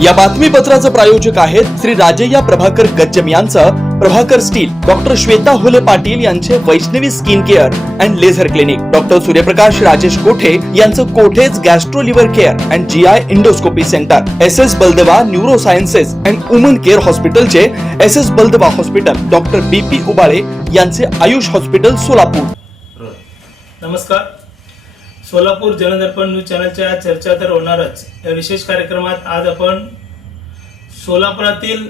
या बातमीपत्राचे प्रायोजक आहेत श्री राजय्या प्रभाकर गज्जम यांचं प्रभाकर स्टील, डॉक्टर श्वेता होले पाटील यांचे Vaishnavi skin care and laser clinic, doctor Suryaprakash Rajesh Kothe यांचं Kothe's gastro liver care and GI endoscopy centre, SS Baldeva neuro sciences and woman care हॉस्पिटलचे SS Baldeva hospital, doctor BP Ubale यांचे Ayush hospital Solapur. नमस्कार. सोलापूर जनदर्पण न्यूज चॅनलच्या चर्चा तर होणारच या विशेष कार्यक्रमात आज आपण सोलापुरातील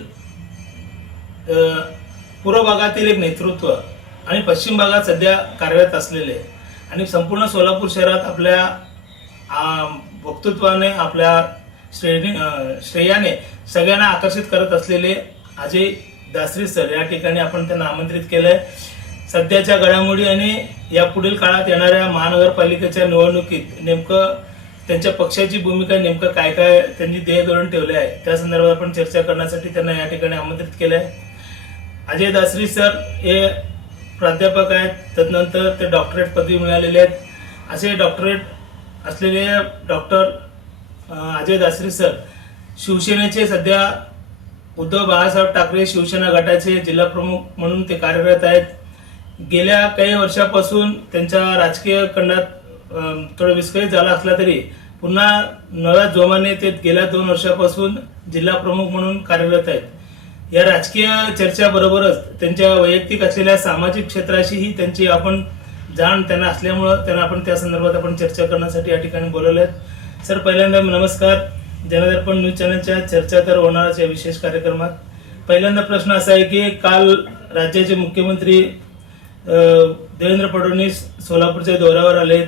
पूर्व भागातील एक नेतृत्व आणि पश्चिम भागात सध्या कार्यरत असलेले आणि संपूर्ण सोलापूर शहरात आपल्या वक्तृत्वाने आपल्या श्रेयाने सगळ्यांना आकर्षित करत असलेले अजय दासरी सर या ठिकाणी आपण त्यांना आमंत्रित केलंय. सध्याच्या घडामोडी आणि या पुढील काळात येणाऱ्या महानगरपालिकेच्या निवडणुकीत नेमकं त्यांच्या पक्षाची भूमिका नेमकं काय काय त्यांनी ध्येय धोरण ठेवले आहे त्या संदर्भात आपण चर्चा करण्यासाठी त्यांना या ठिकाणी आमंत्रित केलं आहे. अजय दासरी सर हे प्राध्यापक आहेत, तदनंतर ते डॉक्टरेट पदवी मिळालेले आहेत. असे डॉक्टरेट असलेले डॉक्टर अजय दासरी सर शिवसेनेचे सध्या उद्धव बाळासाहेब ठाकरे शिवसेना गटाचे जिल्हा प्रमुख म्हणून ते कार्यरत आहेत. गेल्या काही वर्षापासून त्यांच्या राजकीय खंडात थोडा विस्कळीत झाला असला तरी पुन्हा नव्या जोमाने ते गेल्या 2 वर्षापासून जिल्हा प्रमुख म्हणून कार्यरत आहेत. या राजकीय चर्चेबरोबरच त्यांच्या वैयक्तिक असलेल्या सामाजिक क्षेत्राशीही त्यांची आपण जाण त्यांना असल्यामुळं त्यांना आपण त्या संदर्भात आपण चर्चा करण्यासाठी या ठिकाणी बोलवले आहेत. सर, पहिल्यांदा नमस्कार. जनदर्पण न्यूज चॅनलच्या चर्चा तर होणारच या विशेष कार्यक्रमात पहिल्यांदा प्रश्न असा आहे की काल राज्याचे मुख्यमंत्री देवेंद्र फडणवीस सोलापूरच्या दौऱ्यावर आलेत.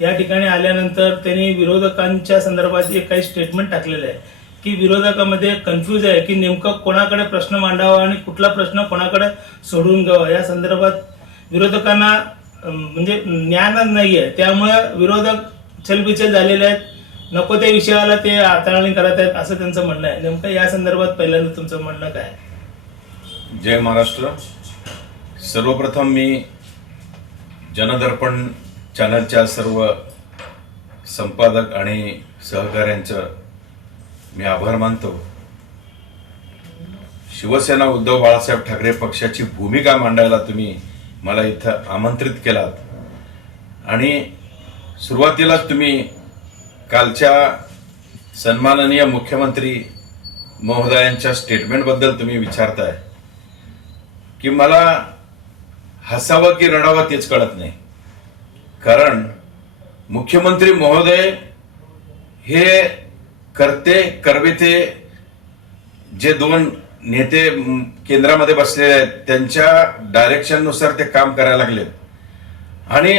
या ठिकाणी आल्यानंतर त्यांनी विरोधकांच्या संदर्भात एक काही स्टेटमेंट टाकलेलं आहे की विरोधकांमध्ये कन्फ्यूज आहे की नेमकं कोणाकडे प्रश्न मांडावा आणि कुठला प्रश्न कोणाकडे सोडून घ्यावा या संदर्भात विरोधकांना म्हणजे ज्ञानच नाही आहे. त्यामुळे विरोधक चलबिचल झालेले आहेत, नको त्या विषयाला ते हाताळणी करत आहेत असं त्यांचं म्हणणं आहे. नेमकं या संदर्भात पहिल्यांदा तुमचं म्हणणं काय? जय महाराष्ट्र. सर्वप्रथम मी जनदर्पण चॅनलच्या सर्व संपादक आणि सहकाऱ्यांचं मी आभार मानतो. शिवसेना उद्धव बाळासाहेब ठाकरे पक्षाची भूमिका मांडायला तुम्ही मला इथं आमंत्रित केलात आणि सुरुवातीला तुम्ही कालच्या सन्माननीय मुख्यमंत्री महोदयांच्या स्टेटमेंटबद्दल तुम्ही विचारताय की मला हसावं की रडावं तेच कळत नाही. कारण मुख्यमंत्री महोदय हे करते करविते जे 2 नेते केंद्रामध्ये बसलेले आहेत त्यांच्या डायरेक्शननुसार ते काम करायला लागले आणि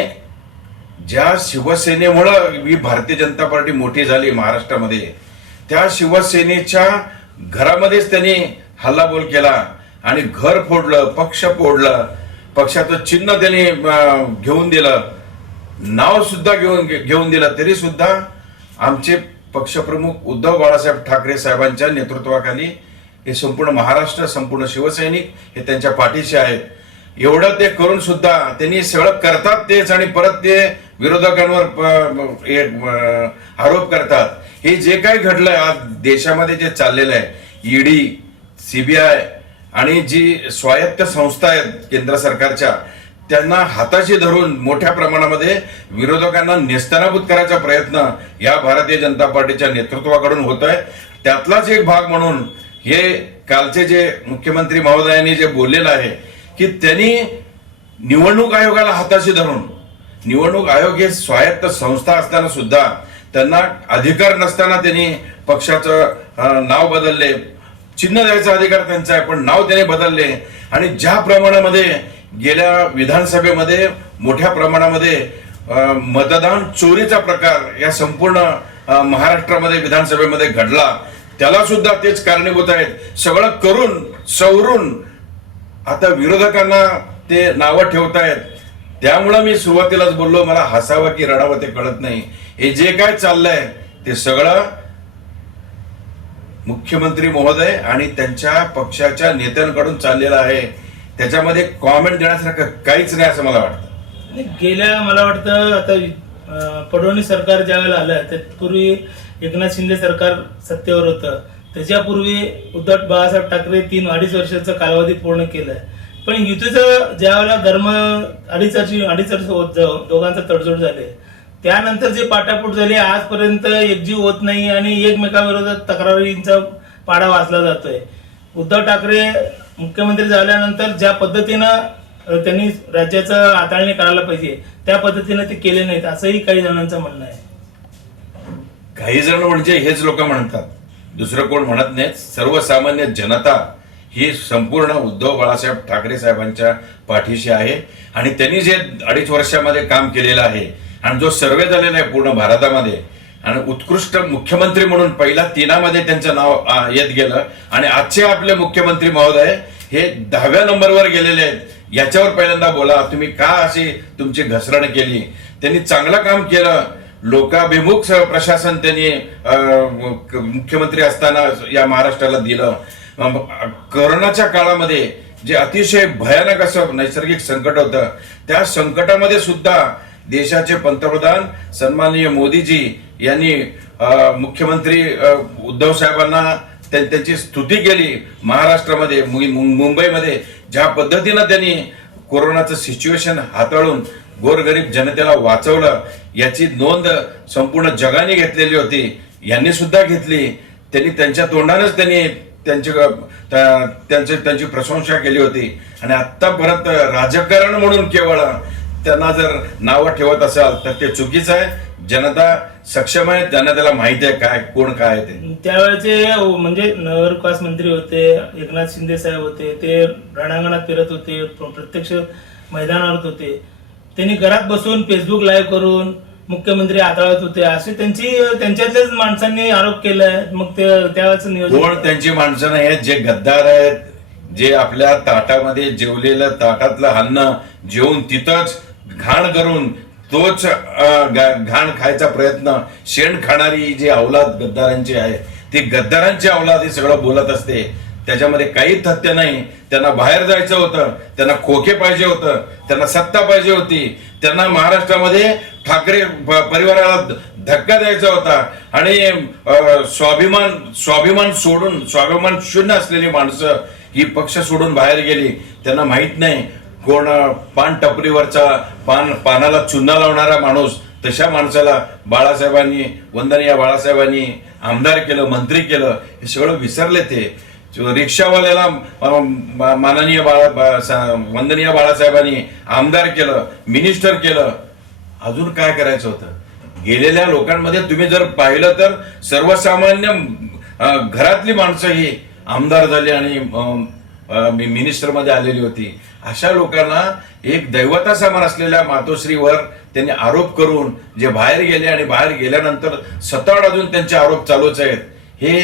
ज्या शिवसेनेमुळं ही भारतीय जनता पार्टी मोठी झाली महाराष्ट्रामध्ये त्या शिवसेनेच्या घरामध्येच त्यांनी हल्लाबोल केला आणि घर फोडलं, पक्ष फोडलं, पक्षाचं चिन्ह त्यांनी घेऊन दिलं, नाव सुद्धा घेऊन दिलं. तरी सुद्धा आमचे पक्षप्रमुख उद्धव बाळासाहेब ठाकरे साहेबांच्या नेतृत्वाखाली हे संपूर्ण महाराष्ट्र, संपूर्ण शिवसैनिक हे त्यांच्या पाठीशी आहेत. एवढं ते करून सुद्धा त्यांनी सगळं करतात तेच आणि परत ते विरोधकांवर आरोप करतात. हे जे काही घडलंय आज देशामध्ये जे चाललेलं आहे, ED, CBI आणि जी स्वायत्त संस्था आहेत केंद्र सरकारच्या त्यांना हाताशी धरून मोठ्या प्रमाणामध्ये विरोधकांना नेस्तनाबूत करायचा प्रयत्न या भारतीय जनता पार्टीच्या नेतृत्वाकडून होत आहे. त्यातलाच एक भाग म्हणून हे कालचे जे मुख्यमंत्री महोदयांनी जे बोललेलं आहे की त्यांनी निवडणूक आयोगाला हाताशी धरून, निवडणूक आयोग हे स्वायत्त संस्था असताना सुद्धा त्यांना अधिकार नसताना त्यांनी पक्षाचं नाव बदलले, चिन्ह द्यायचा अधिकार त्यांचा आहे पण नाव त्याने बदलले आणि ज्या प्रमाणामध्ये गेल्या विधानसभेमध्ये मोठ्या प्रमाणामध्ये मतदान चोरीचा प्रकार या संपूर्ण महाराष्ट्रामध्ये विधानसभेमध्ये घडला त्याला सुद्धा तेच कारणीभूत आहेत. सगळं करून सवरून आता विरोधकांना ते नावं ठेवतायत. त्यामुळं मी सुरुवातीलाच बोललो मला हसावं की रडावं ते कळत नाही. हे जे काय चाललंय ते सगळं मुख्यमंत्री महोदय आणि त्यांच्या पक्षाच्या नेत्यांकडून चाललेलं आहे. त्याच्यामध्ये कॉमेंट देण्यासारखं काहीच नाही असं मला वाटतं. गेल्या मला वाटतं आता फडणवीस सरकार ज्यावेळेला आलं त्यापूर्वी एकनाथ शिंदे सरकार सत्तेवर होतं त्याच्यापूर्वी उद्धव बाळासाहेब ठाकरे 3-2.5 वर्षाचा कालावधी पूर्ण केलाय. पण युतीचं ज्यावेळेला धर्म अडीच वर्ष दोघांचा तडजोड झाले, त्यानंतर जे पाटापूट झाली आजपर्यंत एकजीव होत नाही आणि एकमेकाविरोधात तक्रारींचा पाडा वाचला जातोय. उद्धव ठाकरे मुख्यमंत्री झाल्यानंतर ज्या पद्धतीनं त्यांनी राज्याचं हाताळणी करायला पाहिजे त्या पद्धतीने ते केले नाहीत असंही काही जणांचं म्हणणं आहे. काही जण म्हणजे हेच लोक म्हणतात, दुसरं कोण म्हणत नाहीत. सर्वसामान्य जनता ही संपूर्ण उद्धव बाळासाहेब ठाकरे साहेबांच्या पाठीशी आहे आणि त्यांनी जे 2.5 वर्षामध्ये काम केलेलं आहे आणि जो सर्वे झालेला आहे पूर्ण भारतामध्ये आणि उत्कृष्ट मुख्यमंत्री म्हणून पहिला 3मध्ये त्यांचं नाव येत गेलं आणि आजचे आपले मुख्यमंत्री महोदय हे 10व्या नंबरवर गेलेले आहेत. याच्यावर पहिल्यांदा बोला, तुम्ही का अशी तुमची घसरण केली? त्यांनी चांगलं काम केलं, लोकाभिमुख प्रशासन त्यांनी मुख्यमंत्री असताना या महाराष्ट्राला दिलं. कोरोनाच्या काळामध्ये जे अतिशय भयानक असं नैसर्गिक संकट होतं, त्या संकटामध्ये सुद्धा देशाचे पंतप्रधान सन्माननीय मोदीजी यांनी मुख्यमंत्री उद्धव साहेबांना त्यांची स्तुती केली. महाराष्ट्रामध्ये मुंबईमध्ये ज्या पद्धतीनं त्यांनी कोरोनाचं सिच्युएशन हाताळून गोरगरीब जनतेला वाचवलं याची नोंद संपूर्ण जगाने घेतलेली होती. यांनी सुद्धा घेतली. त्यांनी त्यांच्या तोंडानेच त्यांनी त्यांची प्रशंसा केली होती. आणि आत्ता परत राजकारण म्हणून केवळ त्यांना जर नावं ठेवत असाल तर ते चुकीचं आहे. जनता सक्षम आहे, जनतेला माहिती आहे काय कोण काय ते. त्यावेळेचे म्हणजे नगरविकास मंत्री होते, एकनाथ शिंदे साहेब होते, ते रणांगणात फिरत होते, प्रत्यक्ष मैदानावर होते. त्यांनी घरात बसून फेसबुक लाईव्ह करून मुख्यमंत्री हाताळत होते असे त्यांच्यातल्याच माणसांनी आरोप केलाय. मग ते त्यावेळेच नियोजन कोण त्यांची माणसं नाही आहेत जे गद्दार आहेत, जे आपल्या ताटामध्ये जेवलेलं ताटातलं अन्न जेवून तिथंच घाण करून तोच घाण खायचा प्रयत्न शेण खाणारी जी अवलाद गद्दारांची आहे ती गद्दारांची अवलाद हे सगळं बोलत असते. त्याच्यामध्ये काही तथ्य नाही. त्यांना बाहेर जायचं होतं, त्यांना खोके पाहिजे होतं, त्यांना सत्ता पाहिजे होती, त्यांना महाराष्ट्रामध्ये ठाकरे परिवाराला धक्का द्यायचा होता आणि स्वाभिमान शून्य असलेली माणसं ही पक्ष सोडून बाहेर गेली. त्यांना माहित नाही कोण पान टपरीवरचा पानाला चुन्ना लावणारा माणूस, तशा माणसाला बाळासाहेबांनी वंदनीय बाळासाहेबांनी आमदार केलं, मंत्री केलं. हे सगळं विसरले. ते रिक्षावाल्याला माननीय वंदनीय बाळासाहेबांनी आमदार केलं, मिनिस्टर केलं. अजून काय करायचं होतं? गेलेल्या लोकांमध्ये तुम्ही जर पाहिलं तर सर्वसामान्य घरातली माणसं ही आमदार झाली आणि मिनिस्टर मध्ये आलेली होती. अशा लोकांना एक दैवता समान असलेल्या मातोश्रीवर त्यांनी आरोप करून जे बाहेर गेले आणि बाहेर गेल्यानंतर सताड अजून त्यांचे आरोप चालूच आहेत. हे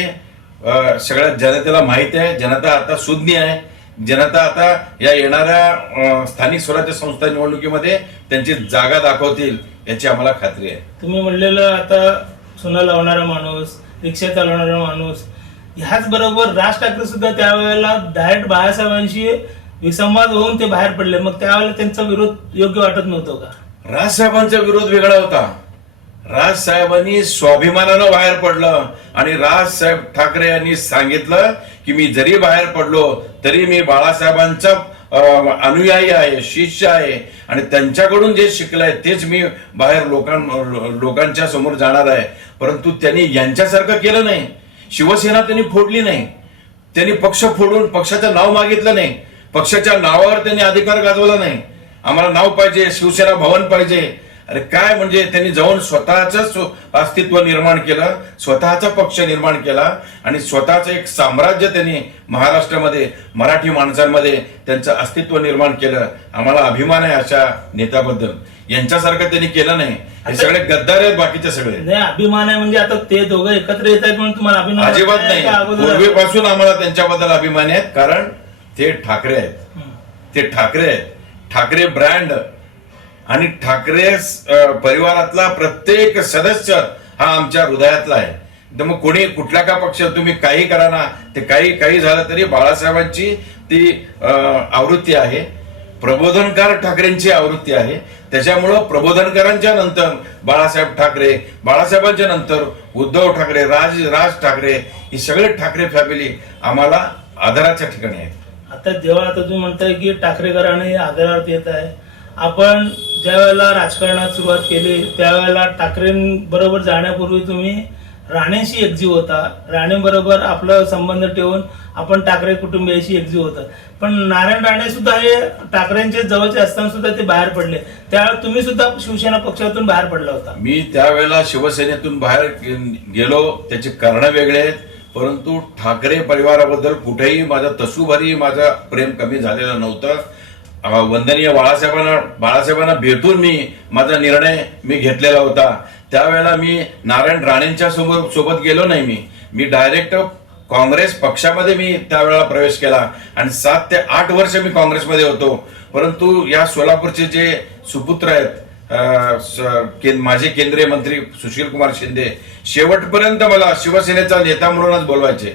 सगळ्या जनतेला माहिती आहे. जनता आता सुज्ञ आहे. जनता आता या येणाऱ्या स्थानिक स्वराज्य संस्था निवडणुकीमध्ये त्यांची जागा दाखवतील याची आम्हाला खात्री आहे. तुम्ही म्हणलेलं आता सोनं लावणारा माणूस, रिक्षा चालवणारा माणूस, ह्याच बरोबर राज ठाकरे सुद्धा त्यावेळेला डायरेक्ट बाळासाहेबांशी विसंवाद होऊन ते बाहेर पडले. मग त्यावेळेला त्यांचा विरोध योग्य वाटत नव्हतं का? राजसाहेबांचा विरोध वेगळा होता. राजसाहेबांनी स्वाभिमानानं बाहेर पडलं आणि राजसाहेब ठाकरे यांनी सांगितलं की मी जरी बाहेर पडलो तरी मी बाळासाहेबांचा अनुयायी आहे, शिष्य आहे आणि त्यांच्याकडून जे शिकलंय तेच मी बाहेर लोकांच्या समोर जाणार आहे. परंतु त्यांनी यांच्यासारखं केलं नाही. शिवसेना त्यांनी फोडली नाही. त्यांनी पक्ष फोडून पक्षाचं नाव मागितलं नाही. पक्षाच्या नावावर त्यांनी अधिकार गाजवला नाही. आम्हाला नाव पाहिजे, शिवसेना भवन पाहिजे. अरे काय म्हणजे त्यांनी जाऊन स्वतःच अस्तित्व निर्माण केलं, स्वतःचा पक्ष निर्माण केला आणि स्वतःचं एक साम्राज्य त्यांनी महाराष्ट्रामध्ये मराठी माणसांमध्ये त्यांचं अस्तित्व निर्माण केलं. आम्हाला अभिमान आहे अशा नेत्याबद्दल. यांच्यासारखं त्यांनी केलं नाही. हे सगळे गद्दार आहेत बाकीचे सगळे. नाही, अभिमान आहे म्हणजे आता ते दोघं एकत्र येत आहेत म्हणून तुम्हाला अभिमान अजिबात नाही. पूर्वीपासून आम्हाला त्यांच्याबद्दल अभिमान आहे कारण ते ठाकरे आहेत. ते ठाकरे आहेत. ठाकरे ब्रँड आणि ठाकरे परिवारातला प्रत्येक सदस्य हा आमच्या हृदयातला आहे. तर मग कोणी कुठल्या का पक्ष तुम्ही काही करा ना, ते काही झालं तरी बाळासाहेबांची ती आवृत्ती आहे. प्रबोधनकार ठाकरेंची आवृत्ती आहे. त्याच्यामुळं प्रबोधनकारांच्या नंतर बाळासाहेब ठाकरे, बाळासाहेबांच्या नंतर उद्धव ठाकरे, राज ठाकरे ही सगळे ठाकरे फॅमिली आम्हाला आदराच्या ठिकाणी आहेत. आता जेव्हा आता तुम्ही म्हणताय की ठाकरे घराणे आदरार्थ येत आहे, आपण ज्या वेळेला राजकारणात सुरुवात केली त्यावेळेला ठाकरेंबरोबर जाण्यापूर्वी तुम्ही राणेंशी एकजीव होता, राणेबरोबर आपलं संबंध ठेवून आपण ठाकरे कुटुंबियाशी एकजीव होता. पण नारायण राणे सुद्धा हे ठाकरेंचे जवळचे असताना सुद्धा ते बाहेर पडले. त्यावेळेला तुम्ही सुद्धा शिवसेना पक्षातून बाहेर पडला होता. मी त्यावेळेला शिवसेनेतून बाहेर गेलो, त्याचे कारण वेगळे आहेत, परंतु ठाकरे परिवाराबद्दल कुठेही माझं तसूभरी माझं प्रेम कमी झालेलं नव्हतं. वंदनीय बाळासाहेबांना भेटून मी माझा निर्णय घेतलेला होता. त्यावेळेला मी नारायण राणेंच्या सोबत गेलो नाही. मी डायरेक्ट काँग्रेस पक्षामध्ये मी त्यावेळेला प्रवेश केला आणि 7 ते 8 वर्ष मी काँग्रेसमध्ये होतो. परंतु या सोलापूरचे जे सुपुत्र आहेत, माझे केंद्रीय मंत्री सुशील कुमार शिंदे, शेवटपर्यंत मला शिवसेनेचा नेता म्हणूनच बोलवायचे.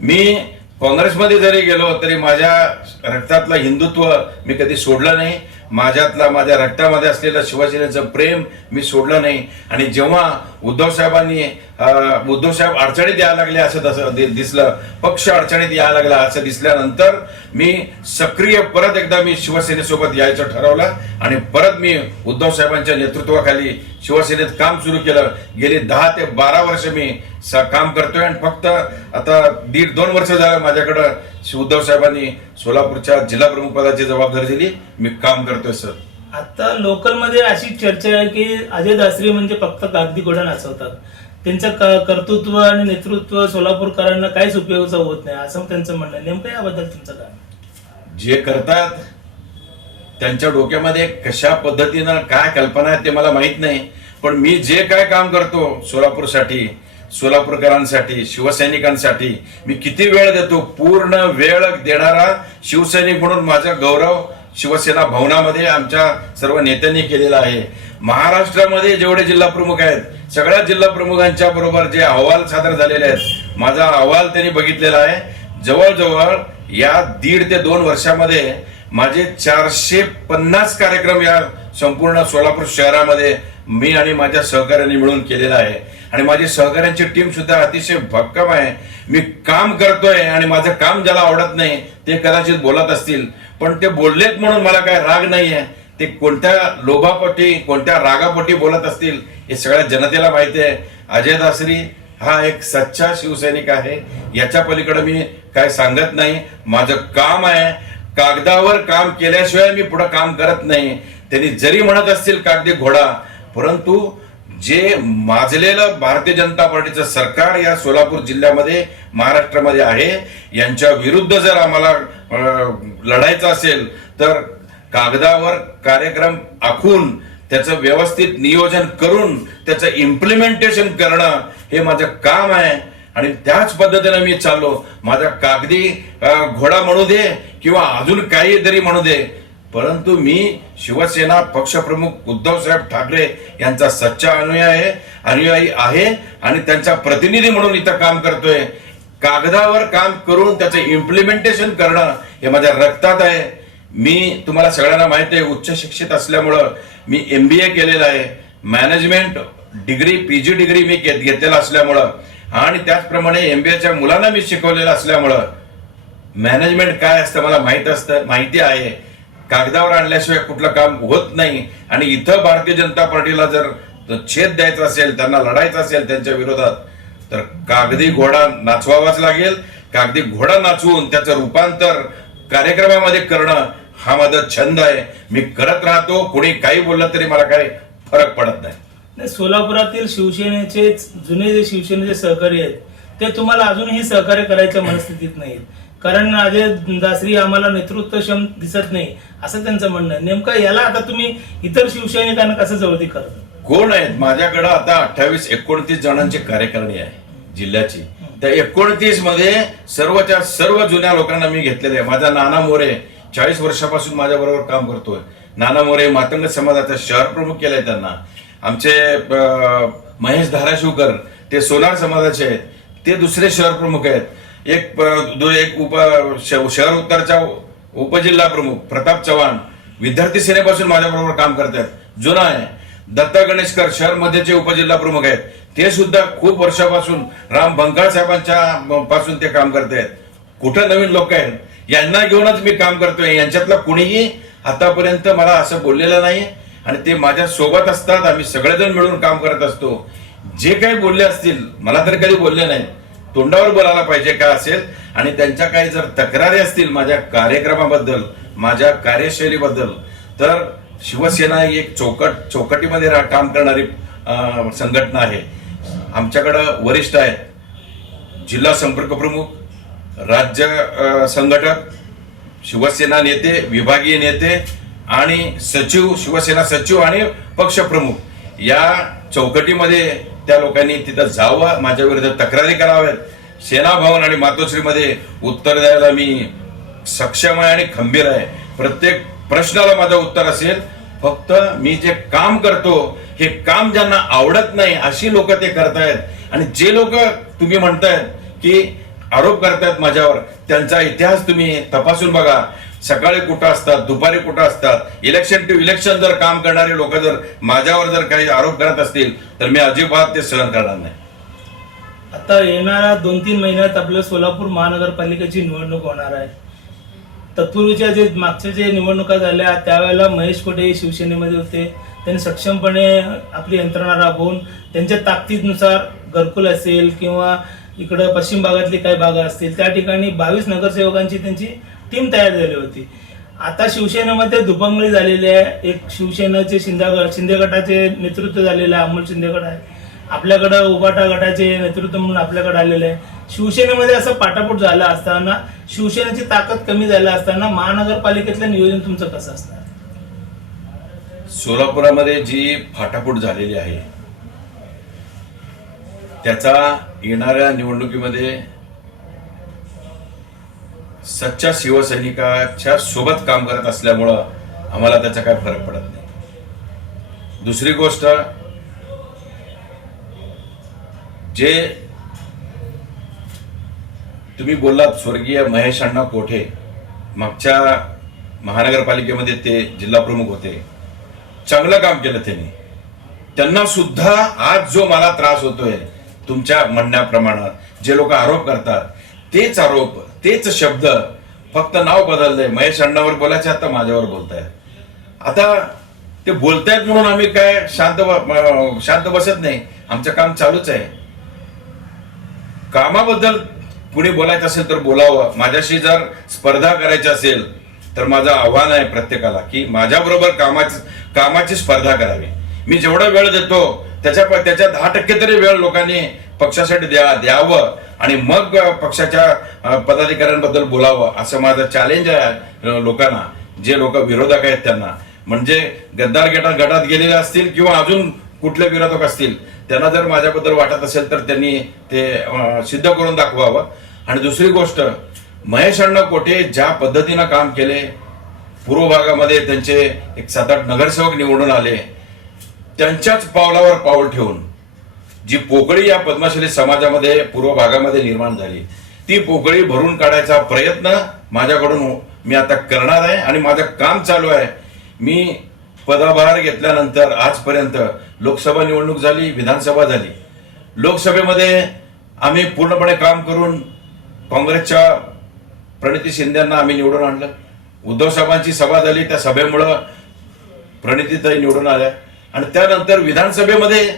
मी काँग्रेसमध्ये जरी गेलो तरी माझ्या रक्तातलं हिंदुत्व मी कधी सोडलं नाही. माझ्या रक्तामध्ये असलेलं शिवसेनेचं प्रेम मी सोडलं नाही. आणि जेव्हा उद्धव साहेब अडचणीत यायला लागले असं तसं दिसलं, पक्ष अडचणीत यायला लागला असं दिसल्यानंतर मी सक्रिय परत एकदा मी शिवसेनेसोबत यायचं ठरवलं आणि परत मी उद्धव साहेबांच्या नेतृत्वाखाली शिवसेनेत काम सुरू केलं. गेली 10 ते 12 वर्ष मी काम करतोय आणि फक्त आता 1.5-2 वर्ष झालं माझ्याकडं उद्धव साहेबांनी सोलापूरच्या जिल्हा प्रमुख पदाची जबाबदारी दिली. मी काम करतोय सर. आता लोकलमध्ये अशी चर्चा आहे की अजय दासरी म्हणजे फक्त कागदी घोडा नाचवतात, त्यांचं कर्तृत्व आणि नेतृत्व सोलापूरकरांना काहीच उपयोगाचं होत नाही असं त्यांचं म्हणणं. नेमकं याबद्दल तुमचं काय? जे करतात त्यांच्या डोक्यामध्ये कशा पद्धतीनं काय कल्पना आहे ते मला माहित नाही, पण मी जे काय काम करतो सोलापूरसाठी, सोलापूरकरांसाठी, शिवसैनिकांसाठी मी किती वेळ देतो, पूर्ण वेळ देणारा शिवसैनिक म्हणून माझा गौरव शिवसेना भवनामध्ये आमच्या सर्व नेत्यांनी केलेला आहे. महाराष्ट्रामध्ये जेवढे जिल्हा प्रमुख आहेत सगळ्या जिल्हा प्रमुखांच्या बरोबर जे अहवाल सादर झालेले आहेत, माझा अहवाल त्यांनी बघितलेला आहे. जवळजवळ या 1.5 ते 2 वर्षामध्ये माझे 450 कार्यक्रम या संपूर्ण सोलापूर शहरामध्ये मी आणि माझ्या सहकार्यांनी मिळून केलेला आहे. आणि माझी सहकार्यांची टीम सुद्धा अतिशय भक्कम आहे. मी काम करतोय आणि माझं काम ज्याला आवडत नाही ते कदाचित बोलत असतील, पण ते बोललेत म्हणून मला काय राग नाहीये. ते कोणत्या लोभापोटी, कोणत्या रागापोटी बोलत असतील हे सगळ्या जनतेला माहिती आहे. अजय दासरी हा एक सच्चा शिवसैनिक आहे, याच्या पलीकडे मी काय सांगत नाही. माझं काम आहे, कागदावर काम केल्याशिवाय मी पुढे काम करत नाही. त्यांनी जरी म्हणत असतील कागदी घोडा, परंतु जे माजलेलं भारतीय जनता पार्टीचं सरकार या सोलापूर जिल्ह्यामध्ये, महाराष्ट्रामध्ये आहे, यांच्या विरुद्ध जर आम्हाला लढायचं असेल तर कागदावर कार्यक्रम आखून त्याचं व्यवस्थित नियोजन करून त्याचं इम्प्लिमेंटेशन करणं हे माझं काम आहे. आणि त्याच पद्धतीने मी चाललो. माझा कागदी घोडा म्हणू दे किंवा अजून काही तरी म्हणू दे, परंतु मी शिवसेना पक्षप्रमुख उद्धव साहेब ठाकरे यांचा सच्चा अनुयायी आहे आणि त्यांचा प्रतिनिधी म्हणून इथं काम करतोय. कागदावर काम करून त्याचं इम्प्लिमेंटेशन करणं हे माझ्या रक्तात आहे. मी तुम्हाला सगळ्यांना माहिती आहे, उच्च शिक्षित असल्यामुळं मी MBA केलेलं आहे, मॅनेजमेंट डिग्री PG डिग्री मी घेतलेला असल्यामुळं आणि त्याचप्रमाणे MBAच्या मुलांना मी शिकवलेलं असल्यामुळं मॅनेजमेंट काय असतं मला माहिती आहे. कागदावर आणल्याशिवाय कुठलं काम होत नाही. आणि इथं भारतीय जनता पार्टीला जर छेद द्यायचा असेल, त्यांना लढायचं असेल त्यांच्या विरोधात, तर कागदी घोडा नाचवावाच लागेल. कागदी घोडा नाचवून त्याचं रूपांतर कार्यक्रमामध्ये करणं हा माझा छंद आहे. मी करत राहतो. कोणी काही बोललं तरी मला काही फरक पडत नाही. सोलापुरातील शिवसेनेचे जुने जे शिवसेनेचे सहकारी आहेत ते तुम्हाला अजूनही सहकार्य करायच्या मनस्थितीत नाहीत, कारण अजय दासरी आम्हाला नेतृत्वक्षम दिसत नाही असं त्यांचं म्हणणं आहे. नेमकं याला आता तुम्ही इतर शिवसैनिकांना कसं जवळती करता? कोण आहेत माझ्याकडे आता 28-29 जणांची कार्यकारिणी आहे जिल्ह्याची. त्या 29 मध्ये सर्वच्या सर्व जुन्या लोकांना मी घेतलेले आहे. माझा नाना मोरे 40 वर्षापासून माझ्या बरोबर काम करतोय. नाना मोरे मातंग समाजाचा शहर प्रमुख केलाय त्यांना. आमचे महेश धाराशिवकर ते सोनार समाजाचे आहेत, ते दुसरे शहर प्रमुख आहेत. एक शहर उत्तरचा उपजिल्हा प्रमुख प्रताप चव्हाण विद्यार्थी सेनेपासून माझ्या बरोबर काम करतात, जुना आहे. दत्ता गणेशकर शहर मध्यचे उपजिल्हा प्रमुख आहेत, ते सुद्धा खूप वर्षापासून राम बंगाळ साहेबांच्या पासून ते काम करतायत. कुठं नवीन लोक आहेत, यांना घेऊनच मी काम करतोय. यांच्यातलं कुणीही आतापर्यंत मला असं बोललेलं नाही आणि ते माझ्या सोबत असतात. आम्ही सगळेजण मिळून काम करत असतो. जे काही बोलले असतील, मला तर कधी बोलले नाही, तोंडावर बोलायला पाहिजे काय असेल. आणि त्यांच्या काही जर तक्रारी असतील माझ्या कार्यक्रमाबद्दल, माझ्या कार्यशैलीबद्दल, तर शिवसेना ही एक चौकटीमध्ये काम करणारी संघटना आहे. आमच्याकडं वरिष्ठ आहेत, जिल्हा संपर्क प्रमुख, राज्य संघटक, शिवसेना नेते, विभागीय नेते आणि सचिव, शिवसेना सचिव आणि पक्षप्रमुख. या चौकटीमध्ये त्या लोकांनी तिथं जावं, माझ्या विरुद्ध तक्रारी कराव्यात. सेना भवन आणि मातोश्रीमध्ये उत्तर द्यायला मी सक्षम आहे आणि खंबीर आहे. प्रत्येक प्रश्नाला माझं उत्तर असेल. फक्त मी जे काम करतो हे काम ज्यांना आवडत नाही अशी लोक ते करतायत. आणि जे लोक तुम्ही म्हणतायत की आरोप करतायत माझ्यावर, त्यांचा इतिहास तुम्ही तपासून बघा. सकाळी कुठं असतात, दुपारी कुठं असतात, इलेक्शन टू इलेक्शन जर काम करणारे लोक जर माझ्यावर जर काही आरोप करत असतील तर मी अजिबात ते सहन करणार नाही. आता येणाऱ्या 2-3 महिन्यात आपल्या सोलापूर महानगरपालिकेची निवडणूक होणार आहे. तत्पूर्वीच्या मागच्या जे निवडणुका झाल्या त्यावेळेला महेश कोठे शिवसेनेमध्ये होते. त्यांनी सक्षमपणे आपली यंत्रणा राबवून त्यांच्या ताकदीनुसार घरकुल असेल किंवा इकडं पश्चिम भागातले काही भाग असतील त्या ठिकाणी 22 नगरसेवकांची त्यांची टीम तयार झाली होती. आता शिवसेनेमध्ये दुभंगळी झालेली आहे. एक शिवसेनेचे शिंदे गटाचे नेतृत्व झालेलं आहे, अमोल शिंदे गट आहे. आपल्याकडं उबाटा गटाचे नेतृत्व म्हणून आपल्याकडे आलेलं आहे. शिवसेनेमध्ये असं पाटापूट झालं असताना, शिवसेनेची ताकद कमी झाली असताना महानगरपालिकेतलं नियोजन तुमचं कसं असणार? सोलापुरामध्ये जी फाटाफूट झालेली आहे त्याचा येणाऱ्या निवडणुकीमध्ये सच्चा शिवसैनिकाच्या सोबत काम करत असल्यामुळं आम्हाला त्याचा काय फरक पडत नाही. दुसरी गोष्ट, जे तुम्ही बोललात स्वर्गीय महेश अण्णा कोठे, मागच्या महानगरपालिकेमध्ये ते जिल्हा प्रमुख होते, चांगलं काम केलं त्यांनी. त्यांना सुद्धा आज जो मला त्रास होतोय तुमच्या म्हणण्याप्रमाणे, जे लोक आरोप करतात तेच आरोप, तेच शब्द, फक्त नाव बदललंय. महेश अण्णावर बोलायचे आता माझ्यावर बोलतायत. आता ते बोलतायत म्हणून आम्ही काय शांत बसत नाही. आमचं काम चालूच आहे. कामाबद्दल पुढे बोलायचं असेल तर बोलावं. माझ्याशी जर स्पर्धा करायची असेल तर माझं आव्हान आहे प्रत्येकाला की माझ्याबरोबर कामाची स्पर्धा करावी. मी जेवढा वेळ देतो त्याच्या 10% तरी वेळ लोकांनी पक्षासाठी द्यावं आणि मग पक्षाच्या पदाधिकाऱ्यांबद्दल बोलावं, असं माझं चॅलेंज आहे लोकांना. जे लोक विरोधक आहेत त्यांना, म्हणजे गद्दार गटात गेलेले असतील किंवा अजून कुठले विरोधक असतील, त्यांना जर माझ्याबद्दल वाटत असेल तर त्यांनी ते सिद्ध करून दाखवावं. आणि दुसरी गोष्ट, महेश अण्णा कोठे ज्या पद्धतीनं काम केले, पूर्व भागामध्ये त्यांचे एक 7-8 नगरसेवक निवडून आले, त्यांच्याच पावलावर पाऊल ठेवून जी पोकळी या पद्मशाली समाजामध्ये पूर्व भागामध्ये निर्माण झाली, ती पोकळी भरून काढायचा प्रयत्न माझ्याकडून मी आता करणार आहे आणि माझं काम चालू आहे. मी पदभार घेतल्यानंतर आजपर्यंत लोकसभा निवडणूक झाली, विधानसभा झाली. लोकसभेमध्ये आम्ही पूर्णपणे काम करून काँग्रेसच्या प्रणिती शिंदेंना आम्ही निवडून आणलं. उद्धव साहेबांची सभा झाली, त्या सभेमुळं प्रणितीताई निवडून आल्या. आणि त्यानंतर विधानसभेमध्ये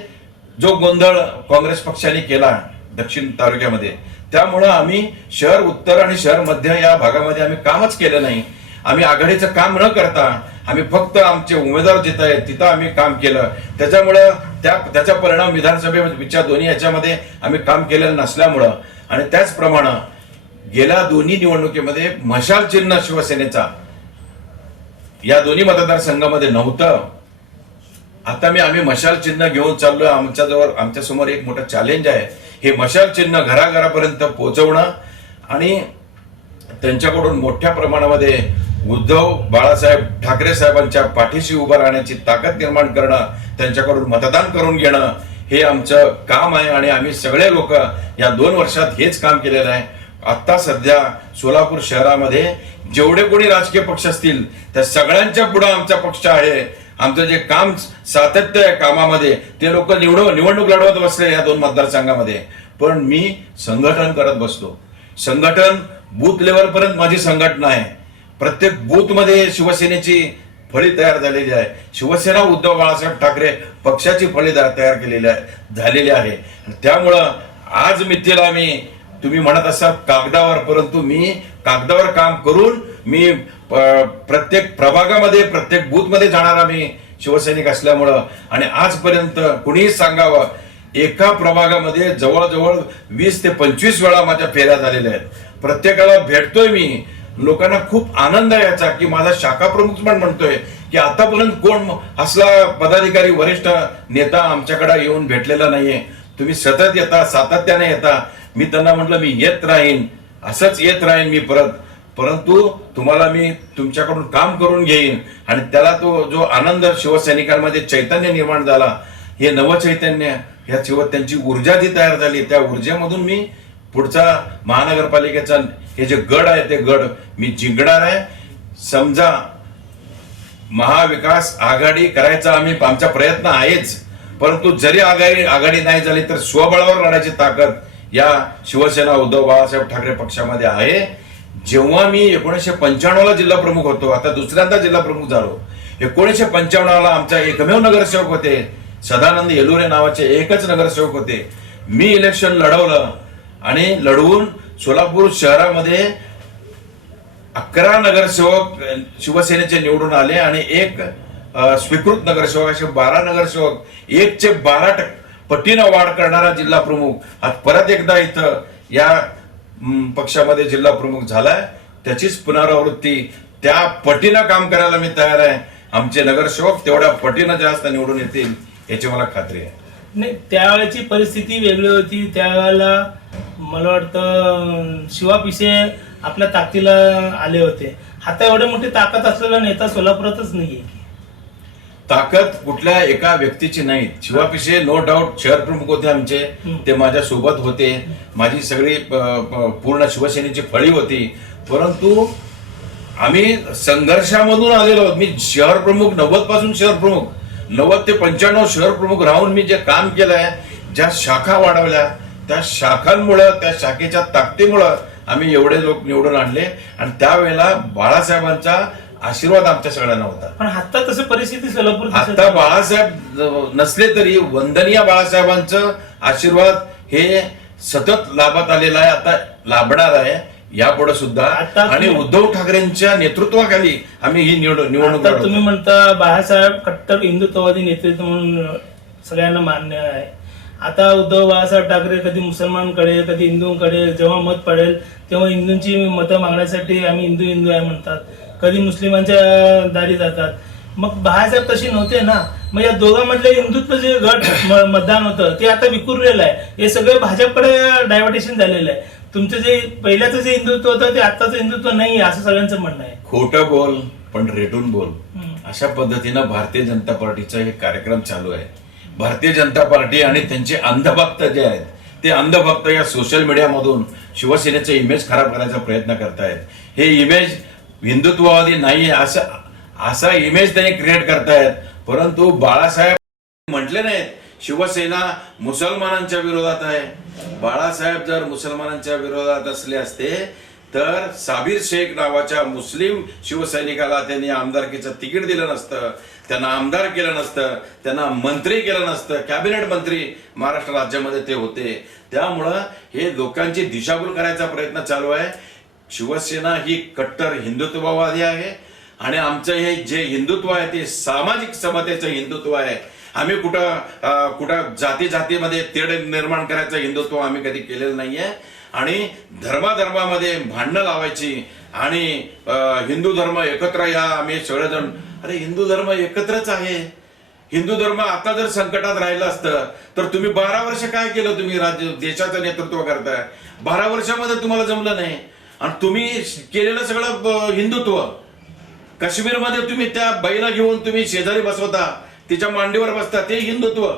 जो गोंधळ काँग्रेस पक्षाने केला दक्षिण तालुक्यामध्ये, त्यामुळं आम्ही शहर उत्तर आणि शहर मध्य या भागामध्ये आम्ही कामच केलं नाही. आम्ही आघाडीचं काम न करता आम्ही फक्त आमचे उमेदवार जिथं आहेत तिथं आम्ही काम केलं. त्याच्यामुळं त्याचा परिणाम विधानसभेच्या दोन्ही याच्यामध्ये आम्ही काम केलेलं नसल्यामुळं, आणि त्याचप्रमाणे गेल्या दोन्ही निवडणुकीमध्ये मशाल चिन्ह शिवसेनेचा या दोन्ही मतदारसंघामध्ये नव्हतं. आता आम्ही मशाल चिन्ह घेऊन चाललोय. आमच्या समोर एक मोठं चॅलेंज आहे. हे मशाल चिन्ह घराघरापर्यंत पोहोचवणं आणि त्यांच्याकडून मोठ्या प्रमाणामध्ये उद्धव बाळासाहेब ठाकरे साहेबांच्या पाठीशी उभं राहण्याची ताकद निर्माण करणं, त्यांच्याकडून मतदान करून घेणं, हे आमचं काम आहे. आणि आम्ही सगळे लोक या 2 वर्षात हेच काम केलेलं आहे. आता सध्या सोलापूर शहरामध्ये जेवढे कोणी राजकीय पक्ष असतील त्या सगळ्यांच्या पुढे आमचा पक्ष आहे. आमचं जे काम सातत्य आहे कामामध्ये ते लोक निवडणूक लढवत बसले या 2 मतदारसंघामध्ये. पण मी संघटन करत बसतो. संघटन बूथ लेवल पर्यंत माझी संघटना आहे. प्रत्येक बूथ मध्ये शिवसेनेची फळी तयार झालेली आहे. शिवसेना उद्धव बाळासाहेब ठाकरे पक्षाची फळी तयार झालेली आहे. त्यामुळं आज मितीला मी तुम्ही म्हणत असाल कागदावर, परंतु मी कागदावर काम करून मी प्रत्येक प्रभागामध्ये प्रत्येक बूथ मध्ये जाणारा मी शिवसैनिक असल्यामुळं आणि आजपर्यंत कुणीही सांगावं एका प्रभागामध्ये जवळजवळ 20 ते 25 वेळा माझ्या फेऱ्या झालेल्या आहेत. प्रत्येकाला भेटतोय मी. लोकांना खूप आनंद आहे याचा की माझा शाखा प्रमुख पण म्हणतोय की आतापर्यंत कोण असला पदाधिकारी वरिष्ठ नेता आमच्याकडे येऊन भेटलेला नाहीये. तुम्ही सतत येता, सातत्याने येता. मी त्यांना म्हटलं मी येत राहीन, असंच येत राहीन मी परंतु तुम्हाला मी तुमच्याकडून काम करून घेईन. आणि त्याला तो जो आनंद शिवसैनिकांमध्ये चैतन्य निर्माण झाला, हे नवचैतन्य, ह्या त्यांची ऊर्जा जी तयार झाली त्या ऊर्जेमधून मी पुढचा महानगरपालिकेचा हे जे गड आहे ते गड मी जिंकणार आहे. समजा महाविकास आघाडी करायचा आमचा प्रयत्न आहेच, परंतु जरी आघाडी नाही झाली तर स्वबळावर लढायची ताकद या शिवसेना उद्धव बाळासाहेब ठाकरे पक्षामध्ये आहे. जेव्हा मी 1995ला जिल्हा प्रमुख होतो, आता दुसऱ्यांदा जिल्हा प्रमुख झालो. 1995ला आमचा एकमेव नगरसेवक होते सदानंद येलुरे नावाचे एकच नगरसेवक होते. मी इलेक्शन लढवलं आणि लढवून सोलापूर शहरामध्ये 11 नगरसेवक शिवसेनेचे निवडून आले आणि एक स्वीकृत नगरसेवक, असे 12 नगरसेवक, 1चे 12 पटीनं वाढ करणारा जिल्हा प्रमुख आज परत एकदा इथं या पक्षामध्ये जिल्हा प्रमुख झालाय. त्याचीच पुनरावृत्ती, त्या पटीनं काम करायला मी तयार आहे. आमचे नगरसेवक तेवढ्या पटीनं जास्त निवडून येतील याची मला खात्री आहे. नाही, त्यावेळेची परिस्थिती वेगळी होती. त्यावेळेला मला वाटतं शिवा पिसे आपल्या ताकदीला आले होते. आता एवढे मोठी ताकद असलेला नेता सोलापुरातच नाहीये. ताकद कुठल्या एका व्यक्तीची नाही. शिवा पिसे नो डाऊट शहर प्रमुख होते आमचे, ते माझ्या सोबत होते. माझी सगळी पूर्ण शिवसेनेची फळी होती. परंतु आम्ही संघर्षामधून आलेलो आहोत. मी शहर प्रमुख 90 पासून शहर प्रमुख 90 ते 95 शहर प्रमुख राहून मी जे काम केलंय, ज्या शाखा वाढवल्या, त्या शाखांमुळं, त्या शाखेच्या ताकदीमुळं आम्ही एवढे लोक निवडून आणले. आणि त्यावेळेला बाळासाहेबांचा आशीर्वाद आमच्या सगळ्यांना होता. पण आता तसं परिस्थिती सोलापूर आता बाळासाहेब नसले तरी वंदनीय बाळासाहेबांचं आशीर्वाद हे सतत लाभत आलेला आहे, आता लाभणार आहे यापुढे सुद्धा. आणि उद्धव ठाकरेंच्या नेतृत्वाखाली आम्ही ही निवडणूक लढवतो. तुम्ही म्हणता बाळासाहेब कट्टर हिंदुत्ववादी नेतृत्व म्हणून सगळ्यांना मान्य आहे. आता उद्धव बाळासाहेब ठाकरे कधी मुसलमानकडे कधी हिंदूंकडे जेव्हा मत पडेल तेव्हा हिंदूंची मतं मागण्यासाठी आम्ही हिंदू आहे म्हणतात, कधी मुस्लिमांच्या दारी जातात. मग बाळासाहेब तशी नव्हते ना. मग या दोघांमधले हिंदुत्व जे गट मतदान होतं ते आता विखुरलेलं आहे. हे सगळं भाजपकडे डायव्हर्टेशन झालेलं आहे. तुमचं जे पहिल्याचं जे हिंदुत्व होतं ते आत्ताचं हिंदुत्व नाही असं सगळ्यांचं म्हणणं आहे. खोटं बोल पण रेटून बोल, अशा पद्धतीनं भारतीय जनता पार्टीचा हे कार्यक्रम चालू आहे. भारतीय जनता पार्टी आणि त्यांचे अंधभक्त जे आहेत ते अंधभक्त या सोशल मीडियामधून शिवसेनेचे इमेज खराब करायचा प्रयत्न करतायत. हे इमेज हिंदुत्ववादी नाहीये असा इमेज त्यांनी क्रिएट करतायत. परंतु बाळासाहेब म्हटले नाहीत शिवसेना मुसलमानांच्या विरोधात आहे. बाळासाहेब जर मुसलमानांच्या विरोधात असले असते तर साबिर शेख नावाच्या मुस्लिम शिवसैनिकाला त्यांनी आमदारकीचं तिकीट दिलं नसतं, त्यांना आमदार केलं नसतं, त्यांना मंत्री केलं नसतं, कॅबिनेट मंत्री महाराष्ट्र राज्यामध्ये ते होते. त्यामुळं हे लोकांची दिशाभूल करायचा प्रयत्न चालू आहे. शिवसेना ही कट्टर हिंदुत्ववादी आहे आणि आमचं हे जे हिंदुत्व आहे ते सामाजिक समतेचं हिंदुत्व आहे. आम्ही कुठं जातीमध्ये तेढ निर्माण करायचं हिंदुत्व आम्ही कधी केलेलं नाहीये. आणि धर्मामध्ये भांडणं लावायची आणि हिंदू धर्म एकत्र या आम्ही सगळेजण, अरे हिंदू धर्म एकत्रच आहे. हिंदू धर्म आता जर संकटात राहिलं असतं तर तुम्ही 12 वर्ष काय केलं? तुम्ही देशाचं नेतृत्व करताय, 12 वर्षामध्ये तुम्हाला जमलं नाही. आणि तुम्ही केलेलं सगळं हिंदुत्व, काश्मीरमध्ये तुम्ही त्या बाईला घेऊन तुम्ही शेजारी बसवता, तिच्या मांडीवर बसता, ते हिंदुत्व.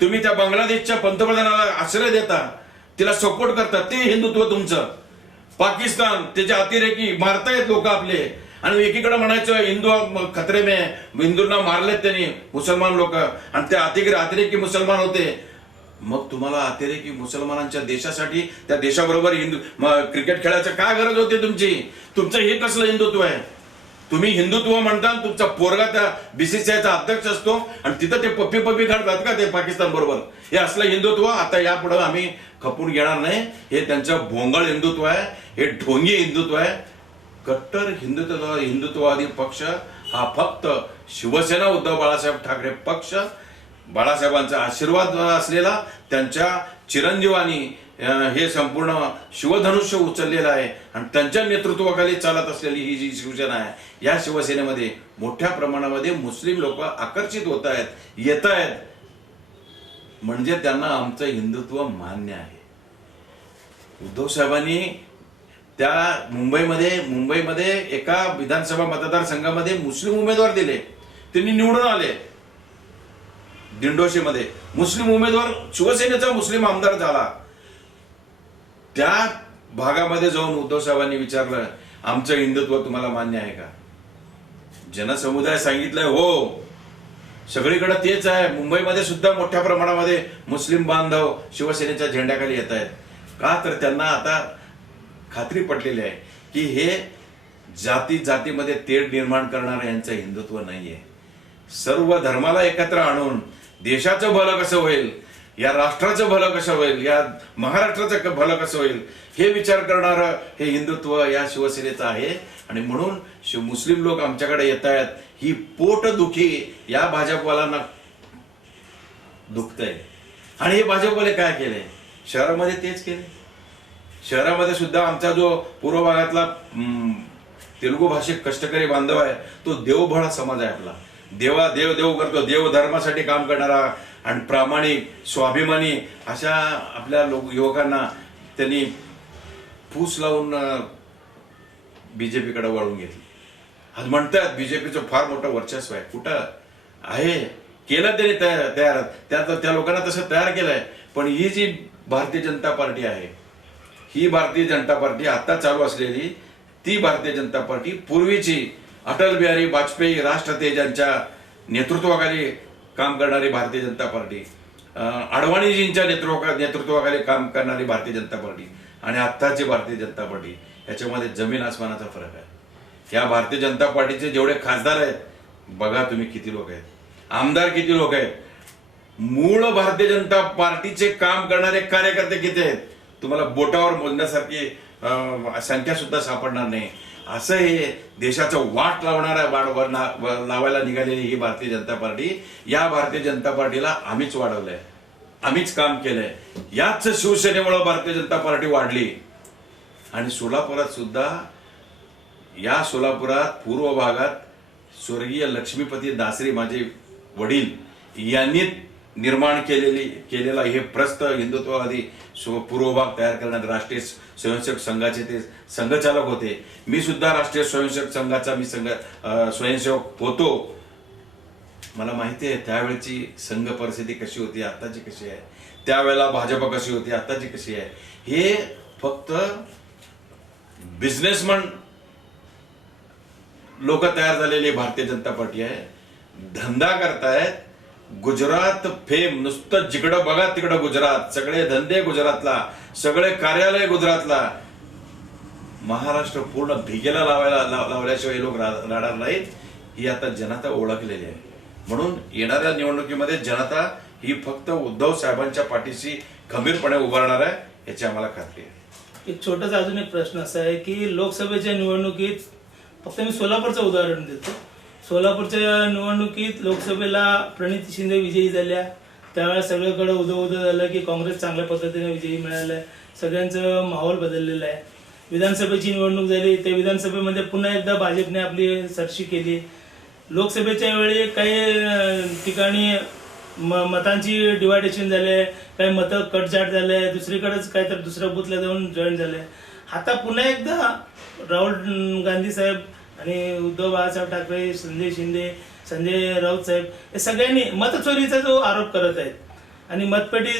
तुम्ही त्या बांगलादेशच्या पंतप्रधानाला आश्रय देता, तिला सपोर्ट करता, ते हिंदुत्व तुमचं. पाकिस्तान त्याचे अतिरेकी मारतायत लोक आपले आणि एकीकडे म्हणायचं हिंदू खतरे में, हिंदूंना मारलेत त्यांनी मुसलमान लोक आणि ते अतिरेकी मुसलमान होते. मग तुम्हाला अतिरेकी मुसलमानांच्या देशासाठी त्या देशाबरोबर क्रिकेट खेळायचं काय गरज होती तुमची? तुमचं हे कसलं हिंदुत्व आहे? तुम्ही हिंदुत्व म्हणता, तुमचा पोरगा त्या BCCIचा अध्यक्ष असतो आणि तिथं ते पप्पी काढतात का ते पाकिस्तान बरोबर? हे असलं हिंदुत्व आता यापुढे आम्ही खपून घेणार नाही. हे त्यांचं भोंगळ हिंदुत्व आहे, हे ढोंगी हिंदुत्व आहे. कट्टर हिंदुत्ववादी पक्ष हा फक्त शिवसेना उद्धव बाळासाहेब ठाकरे पक्ष, बाळासाहेबांचा आशीर्वाद असलेला, त्यांच्या चिरंजीवानी हे संपूर्ण शिवधनुष्य उचललेलं आहे आणि त्यांच्या नेतृत्वाखाली चालत असलेली ही जी शिवसेना आहे, या शिवसेनेमध्ये मोठ्या प्रमाणामध्ये मुस्लिम लोक आकर्षित होत आहेत, येत आहेत. म्हणजे त्यांना आमचं हिंदुत्व मान्य आहे. उद्धव साहेबांनी त्या मुंबईमध्ये एका विधानसभा मतदारसंघामध्ये मुस्लिम उमेदवार दिले, त्यांनी निवडून आले. दिंडोशीमध्ये मुस्लिम उमेदवार, शिवसेनेचा मुस्लिम आमदार झाला. त्या भागामध्ये जाऊन उद्धव साहेबांनी विचारलं, आमचं हिंदुत्व तुम्हाला मान्य आहे का? जनसमुदाय सांगितलंय हो, सगळीकडे तेच आहे. मुंबईमध्ये सुद्धा मोठ्या प्रमाणामध्ये मुस्लिम बांधव शिवसेनेच्या झेंड्याखाली येत आहेत. का तर त्यांना आता खात्री पटलेली आहे की हे जातीमध्ये तेढ निर्माण करणारं यांचं हिंदुत्व नाहीये. सर्व धर्माला एकत्र आणून देशाचं भलं कसं होईल, या राष्ट्राचं भलं कसं होईल, या महाराष्ट्राचं भलं कसं होईल, हे विचार करणारं हे हिंदुत्व या शिवसेनेचं आहे. आणि म्हणून मुस्लिम लोक आमच्याकडे येत आहेत. ही पोटदुखी या भाजपवाल्यांना दुखतंय. आणि हे भाजपवाले काय केले? शहरामध्ये तेच केले. शहरामध्ये सुद्धा आमचा जो पूर्व भागातला तेलुगू भाषिक कष्टकरी बांधव आहे, तो देवभळा समाज आहे आपला. देव करतो, देव धर्मासाठी काम करणारा आणि प्रामाणिक स्वाभिमानी अशा आपल्या युवकांना त्यांनी फूस लावून बीजेपीकडे वळून घेतली. आज म्हणतात बीजेपीचं फार मोठं वर्चस्व आहे. कुठं आहे? केलं त्यांनी तयार त्या लोकांना तसं तयार केलंय. पण ही जी भारतीय जनता पार्टी आहे, ही भारतीय जनता पार्टी आता चालू असलेली ती भारतीय जनता पार्टी पूर्वीची अटल बिहारी वाजपेयी राष्ट्रतेजांच्या नेतृत्वाखाली काम करणारी भारतीय जनता पार्टी, अडवाणीजींच्या नेतृत्वाखाली काम करणारी भारतीय जनता पार्टी आणि आत्ताची भारतीय जनता पार्टी, याच्यामध्ये जमीन आसमानाचा फरक आहे. या भारतीय जनता पार्टीचे जेवढे खासदार आहेत, बघा तुम्ही किती लोक आहेत, आमदार किती लोक आहेत, मूळ भारतीय जनता पार्टीचे काम करणारे कार्यकर्ते किती आहेत, तुम्हाला बोटावर मोजण्यासारखी संख्या सुद्धा सापडणार नाही. असं हे देशाचं वाट लावायला निघालेली ही भारतीय जनता पार्टी, या भारतीय जनता पार्टीला आम्हीच वाढवलंय, आम्हीच काम केलंय. याच शिवसेनेमुळे भारतीय जनता पार्टी वाढली. आणि सोलापुरात सुद्धा, या सोलापुरात पूर्व भागात स्वर्गीय लक्ष्मीपती दासरी माझे वडील यांनी निर्माण केलेला हे प्रस्त हिंदुत्ववादी पूर्व भाग तयार करणारे राष्ट्रीय स्वयंसेवक संघाचे ते संघचालक होते. मी सुद्धा राष्ट्रीय स्वयंसेवक संघाचा स्वयंसेवक होतो. मला माहिती आहे त्यावेळेची संघ परिस्थिती कशी होती, आताची कशी आहे, त्यावेळेला भाजप कशी होती, आताची कशी आहे. हे फक्त बिझनेसमन लोक तयार झालेली भारतीय जनता पार्टी आहे. धंदा करतायत. गुजरात फेम, नुसतं जिकडं बघा तिकडं गुजरात, सगळे धंदे गुजरातला, सगळे कार्यालय गुजरातला. महाराष्ट्र पूर्ण भिगेला लावल्याशिवाय लोक राहणार नाहीत, ही आता जनता ओळखलेली आहे. म्हणून येणाऱ्या निवडणुकीमध्ये जनता ही फक्त उद्धव साहेबांच्या पाठीशी खंबीरपणे उभारणार आहे, याची आम्हाला खात्री आहे. एक छोटासा अजून एक प्रश्न असा आहे की लोकसभेच्या निवडणुकीत, फक्त मी सोलापूरचं उदाहरण देतो, सोलापूरच्या निवडणुकीत लोकसभेला प्रणिती शिंदे विजयी झाल्या. त्यावेळेस सगळीकडे उदो झालं की काँग्रेस चांगल्या पद्धतीने विजयी मिळालाय, सगळ्यांचं माहोल बदललेलं आहे. विधानसभेची निवडणूक झाली, त्या विधानसभेमध्ये पुन्हा एकदा भाजपने आपली सरशी केली. लोकसभेच्या वेळी काही ठिकाणी मतांची डिवायडेशन झाले, काही मतं कटजाट झाले, दुसरीकडेच काय तर दुसऱ्या बूथला जाऊन जॉईन झाले. आता पुन्हा एकदा राहुल गांधी साहेब आणि उद्धव बाळासाहेब ठाकरे, संजय शिंदे, संजय राऊत साहेब हे सगळ्यांनी मतचोरीचा जो आरोप करत आहेत आणि मतपेटी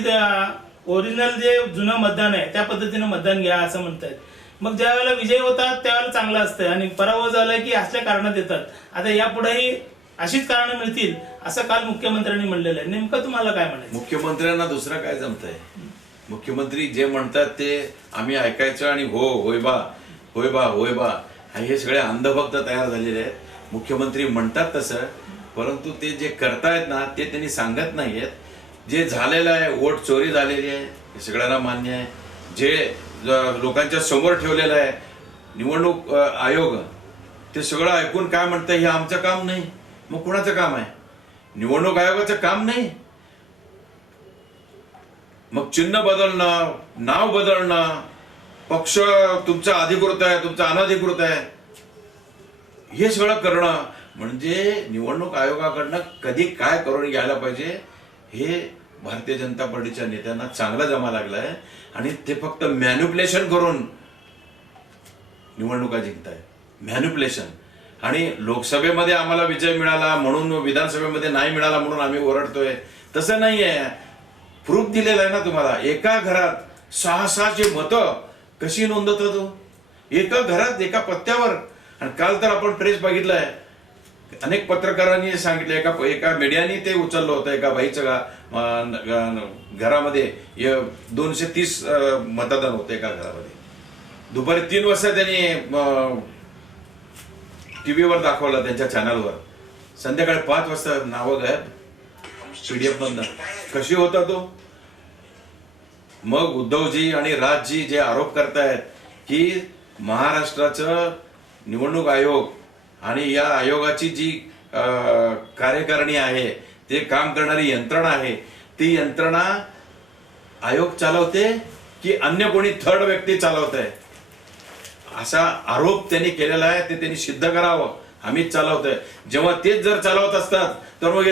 ओरिजिनल जे जुनं मतदान आहे त्या पद्धतीनं मतदान घ्या असं म्हणतायत. मग ज्या वेळेला विजयी होतात त्यावेळेला चांगलं असतं आणि पराभव झाला की असल्या कारणात येतात. आता यापुढेही अशीच कारणं मिळतील असं काल मुख्यमंत्र्यांनी म्हणलेलं आहे. नेमकं तुम्हाला काय म्हणायचं? मुख्यमंत्र्यांना दुसरं काय जमतंय? मुख्यमंत्री जे म्हणतात ते आम्ही ऐकायचं आणि होय बा हे सगळे अंधभक्त तयार झालेले आहेत. मुख्यमंत्री म्हणतात तसं, परंतु ते जे करतायत ना ते त्यांनी सांगत नाहीयेत. जे झालेलं आहे, वोट चोरी झालेली आहे हे सगळ्यांना मान्य आहे. जे लोकांच्या समोर ठेवलेलं आहे निवडणूक आयोग, ते सगळं ऐकून काय म्हणतंय हे आमचं काम नाही. मग कुणाचं काम आहे? निवडणूक आयोगाचं काम नाही. मग चिन्ह बदलणं, नाव बदलणं, पक्ष तुमचा अधिकृत आहे, तुमचा अनधिकृत आहे, हे सगळं करणं म्हणजे निवडणूक आयोगाकडनं कधी काय करून घ्यायला पाहिजे हे भारतीय जनता पार्टीच्या नेत्यांना चांगला जमा लागलाय. आणि ते फक्त मॅन्युप्युलेशन करून निवडणुका जिंकताय. मॅन्युप्युलेशन. आणि लोकसभेमध्ये आम्हाला विजय मिळाला म्हणून विधानसभेमध्ये नाही मिळाला म्हणून आम्ही ओरडतोय, तसं नाहीये. प्रूफ दिलेला आहे ना तुम्हाला. एका घरात 6-6ची मतं कशी नोंदवतो तो? एका घरात, एका पत्त्यावर. आणि काल तर आपण प्रेस बघितलाय, अनेक पत्रकारांनी सांगितलं, एका मीडियाने ते उचललं होतं. एका बाईचं घरामध्ये 230 मतदान होतं एका घरामध्ये. दुपारी 3 वाजता त्यांनी टीव्हीवर दाखवलं त्यांच्या चॅनलवर. संध्याकाळी 5 वाजता नावं गायब, PDF मधनं. कशी होता तो? मग उद्धवजी आणि राजजी जे आरोप करतायत की महाराष्ट्राचं निवडणूक आयोग आणि या आयोगाची जी कार्यकारिणी आहे, ते काम करणारी यंत्रणा आहे, ती यंत्रणा आयोग चालवते की अन्य कोणी थर्ड व्यक्ती चालवत आहे, असा आरोप त्यांनी केलेला आहे. ते त्यांनी सिद्ध करावं. आम्हीच चालवतोय. जेव्हा तेच जर चालवत असतात तर मग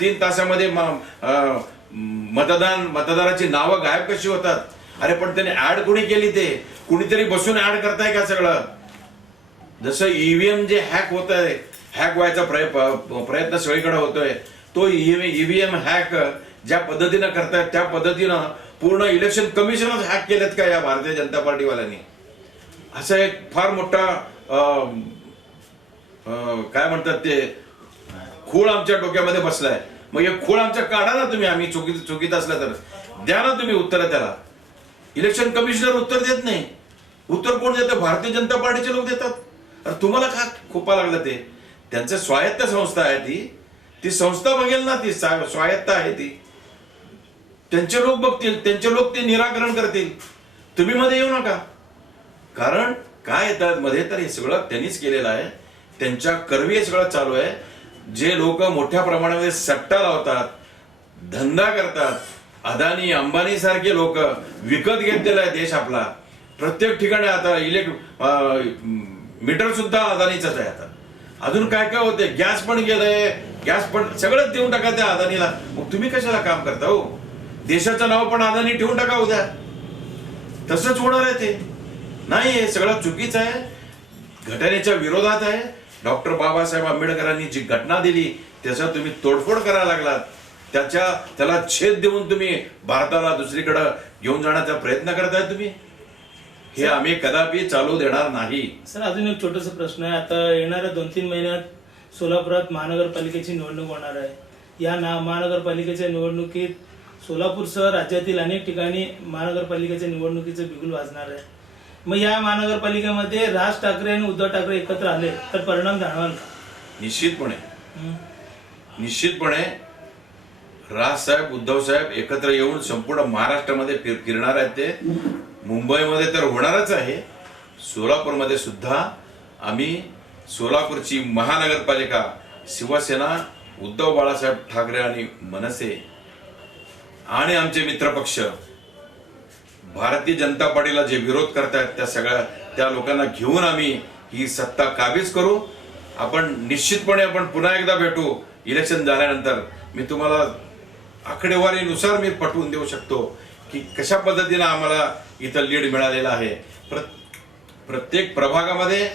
3 तासामध्ये मतदाराची नावं गायब कशी होतात? अरे पण त्यांनी ऍड कोणी केली? ते कुणीतरी बसून ऍड करताय का सगळं? जसं ईव्हीएम जे हॅक होत आहे, हॅक व्हायचा प्रयत्न सगळीकडे होतोय, तो ईव्हीएम हॅक ज्या पद्धतीनं करतायत त्या पद्धतीनं पूर्ण इलेक्शन कमिशनच हॅक केलेत का या भारतीय जनता पार्टीवाल्यांनी? असं एक फार मोठा काय म्हणतात ते खूळ आमच्या डोक्यामध्ये बसलाय. मग हे खूळ आमच्या काढा ना तुम्ही. आम्ही चुकीत असलं तर द्या ना तुम्ही उत्तर त्याला. इलेक्शन कमिशनर उत्तर देत नाही. उत्तर कोण देतं? भारतीय जनता पार्टीचे लोक देतात. अरे तुम्हाला का खोपा लागलं? ते त्यांचं स्वायत्त संस्था आहे. ती संस्था बघेल ना. ती स्वायत्त आहे. ती त्यांचे लोक बघतील, त्यांचे लोक ते निराकरण करतील. तुम्ही मध्ये येऊ नका. कारण काय येतात मध्ये तर हे सगळं त्यांनीच केलेलं आहे. त्यांच्या कर्वी हे सगळं चालू आहे. जे लोक मोठ्या प्रमाणामध्ये सट्टा लावतात, धंदा करतात, अदानी अंबानी सारखे लोक विकत घेतलेला आहे देश आपला. प्रत्येक ठिकाणी आता मीटर सुद्धा अदानीचाच आहे. आता अजून काय काय होते? गॅस पण गेलंय, गॅस पण सगळंच देऊन टाका त्या अदानीला. मग तुम्ही कशाला काम करता हो? देशाचं नाव पण अदानी ठेवून टाका उद्या. तसंच होणार आहे ते. नाही, हे सगळं चुकीचं आहे, घटनेच्या विरोधात आहे. डॉक्टर बाबासाहेब आंबेडकरांनी जी घटना दिली त्याचा तुम्ही तोडफोड करायला लागलात. त्याला छेद देऊन तुम्ही भारताला दुसरीकडे घेऊन जाण्याचा प्रयत्न करताय तुम्ही. हे आम्ही कदापि चालू देणार नाही. सर, अजून एक छोटासा प्रश्न आहे. आता येणाऱ्या 2-3 महिन्यात सोलापुरात महानगरपालिकेची निवडणूक होणार आहे. या महानगरपालिकेच्या निवडणुकीत सोलापूरसह राज्यातील अनेक ठिकाणी महानगरपालिकेच्या निवडणुकीचं बिगुल वाजणार आहे. मग या महानगरपालिकेमध्ये राज ठाकरे आणि उद्धव ठाकरे एकत्र आले तर परिणाम जाणवाल का? निश्चितपणे राजसाहेब, उद्धव साहेब एकत्र येऊन संपूर्ण महाराष्ट्रामध्ये फिरणार आहेत. ते मुंबईमध्ये तर होणारच आहे. सोलापूरमध्ये सुद्धा आम्ही सोलापूरची महानगरपालिका शिवसेना, उद्धव बाळासाहेब ठाकरे आणि मनसे आणि आमचे मित्रपक्ष भारतीय जनता पार्टीला जे विरोध करतायत त्या लोकांना घेऊन आम्ही ही सत्ता काबीज करू. आपण निश्चितपणे पुन्हा एकदा भेटू इलेक्शन झाल्यानंतर. मी तुम्हाला आकडेवारीनुसार मी पटवून देऊ शकतो की कशा पद्धतीने आम्हाला इथं लीड मिळालेला आहे. प्रत्येक प्रभागामध्ये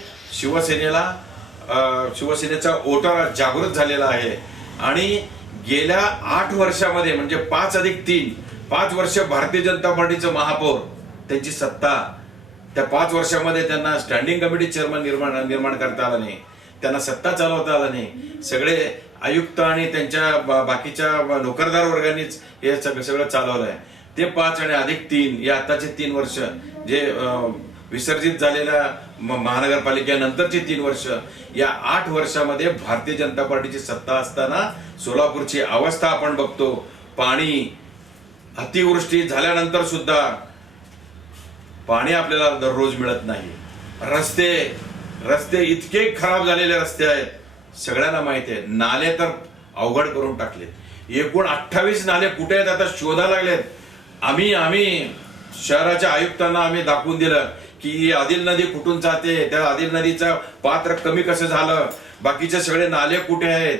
शिवसेनेचा वोटर जागृत झालेला आहे. आणि गेल्या 8 वर्षामध्ये म्हणजे 5+3 5 वर्ष भारतीय जनता पार्टीचं महापौर त्यांची सत्ता त्या 5 वर्षामध्ये त्यांना स्टँडिंग कमिटी चेअरमन निर्माण करता आला नाही, त्यांना सत्ता चालवता आला नाही. सगळे आयुक्त आणि त्यांच्या बाकीच्या नोकरदार वर्गांनीच हे सगळं चालवलं आहे. ते 5 आणि अधिक 3 या आताचे 3 वर्ष जे विसर्जित झालेल्या महानगरपालिकेनंतरची 3 वर्ष, या 8 वर्षामध्ये भारतीय जनता पार्टीची सत्ता असताना सोलापूरची अवस्था आपण बघतो. पाणी, अतिवृष्टी झाल्यानंतर सुद्धा पाणी आपल्याला दररोज मिळत नाही. रस्ते इतके खराब झालेले रस्ते आहेत, सगळ्यांना माहिती आहे. नाले तर अवघड करून टाकलेत. एकूण 28 नाले कुठे आहेत आता शोधा लागलेत. आम्ही शहराच्या आयुक्तांना आम्ही दाखवून दिलं की आदिल नदी कुठून जाते, त्या आदिल नदीचं पात्र कमी कसं झालं, बाकीचे सगळे नाले कुठे आहेत.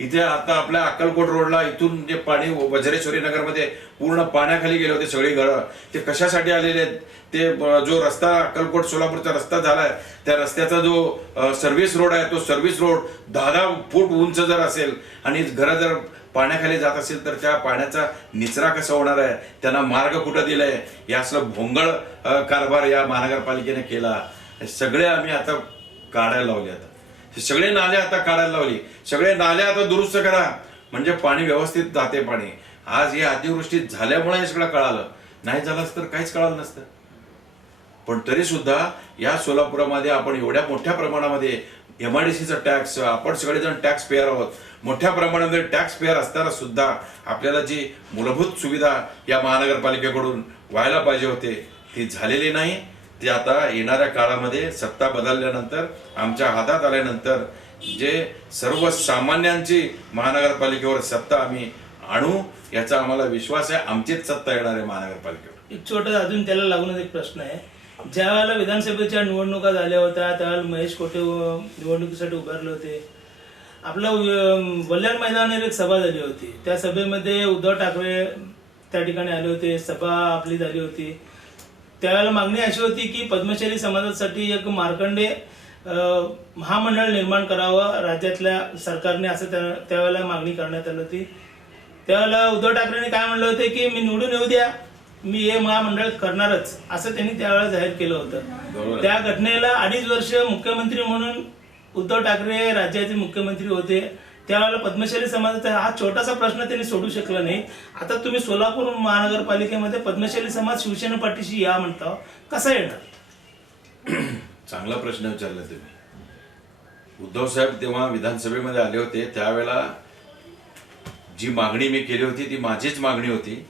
इथे आता आपल्या अक्कलकोट रोडला इथून जे पाणी वज्रेश्वरी नगरमध्ये पूर्ण पाण्याखाली गेले होते सगळी घरं, ते कशासाठी आलेले आहेत. ते जो रस्ता अक्कलकोट सोलापूरचा रस्ता झालाय, त्या रस्त्याचा जो सर्व्हिस रोड आहे, तो सर्व्हिस रोड 10-10 फूट उंच जर असेल आणि घरं जर पाण्याखाली जात असेल तर त्या पाण्याचा निचरा कसा होणार आहे, त्यांना मार्ग कुठं दिलाय. हे असलं भोंगळ कारभार या महानगरपालिकेने केला. हे सगळे आम्ही आता काढायला लावले. आता हे सगळे नाले आता काढायला लावली. सगळे नाले आता दुरुस्त करा म्हणजे पाणी व्यवस्थित जाते. पाणी आज हे अतिवृष्टी झाल्यामुळे हे सगळं कळालं. नाही झालं तर काहीच कळालं नसतं. पण तरी सुद्धा या सोलापुरामध्ये आपण एवढ्या मोठ्या प्रमाणामध्ये MIDCचा टॅक्स, आपण सगळेजण टॅक्स पेअर आहोत. मोठ्या प्रमाणामध्ये टॅक्स पेअर असताना सुद्धा आपल्याला जी मूलभूत सुविधा या महानगरपालिकेकडून व्हायला पाहिजे होते ती झालेली नाही. ती आता येणाऱ्या काळामध्ये सत्ता बदलल्यानंतर, आमच्या हातात आल्यानंतर जे सर्वसामान्यांची महानगरपालिकेवर सत्ता आम्ही आणू याचा आम्हाला विश्वास आहे. आमचीच सत्ता येणार आहे महानगरपालिकेवर. एक छोटा अजून त्याला लागूनच एक प्रश्न आहे. ज्या वेळेला विधानसभेच्या निवडणुका झाल्या होत्या त्यावेळेला महेश कोठे निवडणुकीसाठी उभारले होते. आपलं वल्यार मैदानावर एक सभा झाली होती. त्या सभेमध्ये उद्धव ठाकरे त्या ठिकाणी आले होते. सभा आपली झाली होती. त्यावेळेला मागणी अशी होती की पद्मशाली समाजासाठी एक मार्कंडे महामंडळ निर्माण करावं राज्यातल्या सरकारने, असं त्यावेळेला मागणी करण्यात आली होती. त्यावेळेला उद्धव ठाकरेंनी काय म्हणलं होते की मी निवडून येऊ द्या, मी हे महामंडळ करणारच, असं त्यांनी त्यावेळेला जाहीर केलं होतं. त्या घटनेला 2.5 वर्ष मुख्यमंत्री म्हणून उद्धव ठाकरे राज्याचे मुख्यमंत्री होते. त्यावेळेला पद्मशाली समाजाचा हा छोटासा प्रश्न त्यांनी सोडू शकला नाही. आता तुम्ही सोलापूर महानगरपालिकेमध्ये पद्मशाली समाज शिवसेना पाठीशी या म्हणता, कसा येणार? चांगला प्रश्न विचारला तुम्ही. उद्धव साहेब तेव्हा विधानसभेमध्ये आले होते, त्यावेळेला जी मागणी मी केली होती ती माझीच मागणी होती.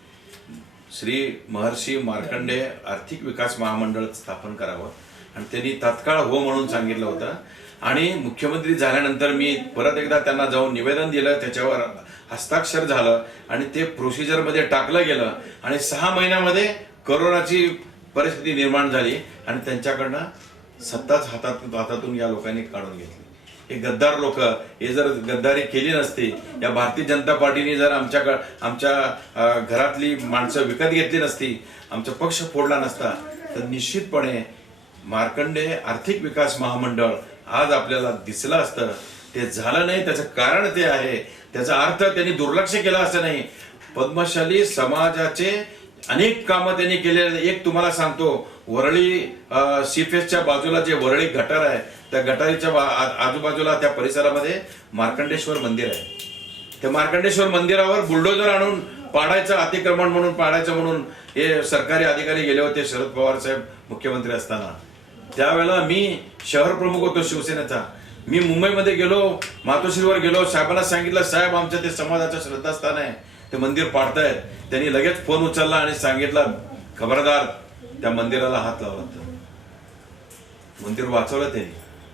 श्री महर्षी मार्कंडे आर्थिक विकास महामंडळ स्थापन करावं आणि त्यांनी तात्काळ हो म्हणून सांगितलं होतं. आणि मुख्यमंत्री झाल्यानंतर मी परत एकदा त्यांना जाऊन निवेदन दिलं, त्याच्यावर हस्ताक्षर झालं आणि ते प्रोसिजरमध्ये टाकलं गेलं. आणि 6 महिन्यामध्ये कोरोनाची परिस्थिती निर्माण झाली आणि त्यांच्याकडनं सत्ताच हातातून या लोकांनी काढून घेतली. हे गद्दार लोक, हे जर गद्दारी केली नसती, या भारतीय जनता पार्टीने जर आमच्या घरातली माणसं विकत घेतली नसती, आमचा पक्ष फोडला नसता, तर निश्चितपणे मार्कंडे आर्थिक विकास महामंडळ आज आपल्याला दिसलं असतं. ते झालं नाही. त्याचं कारण ते आहे, त्याचा अर्थ त्यांनी दुर्लक्ष केलं असं नाही. पद्मशाली समाजाचे अनेक कामं त्यांनी केलेले. एक तुम्हाला सांगतो, वरळी सीफेसच्या बाजूला जे वरळी गटार आहे, त्या गटारीच्या आजूबाजूला त्या परिसरामध्ये मार्कंडेश्वर मंदिर आहे. त्या मार्कंडेश्वर मंदिरावर बुलडोजर आणून पाडायचं, अतिक्रमण म्हणून पाडायचं म्हणून हे सरकारी अधिकारी गेले होते शरद पवार साहेब मुख्यमंत्री असताना. त्यावेळेला मी शहर प्रमुख होतो शिवसेनेचा. मी मुंबईमध्ये गेलो, मातोश्रीवर गेलो, साहेबांना सांगितलं साहेब आमच्या ते समाजाचं श्रद्धास्थान आहे, ते मंदिर पाडतायत. त्यांनी लगेच फोन उचलला आणि सांगितलं खबरदार, त्या मंदिराला हात लावला. मंदिर वाचवलं त्यांनी.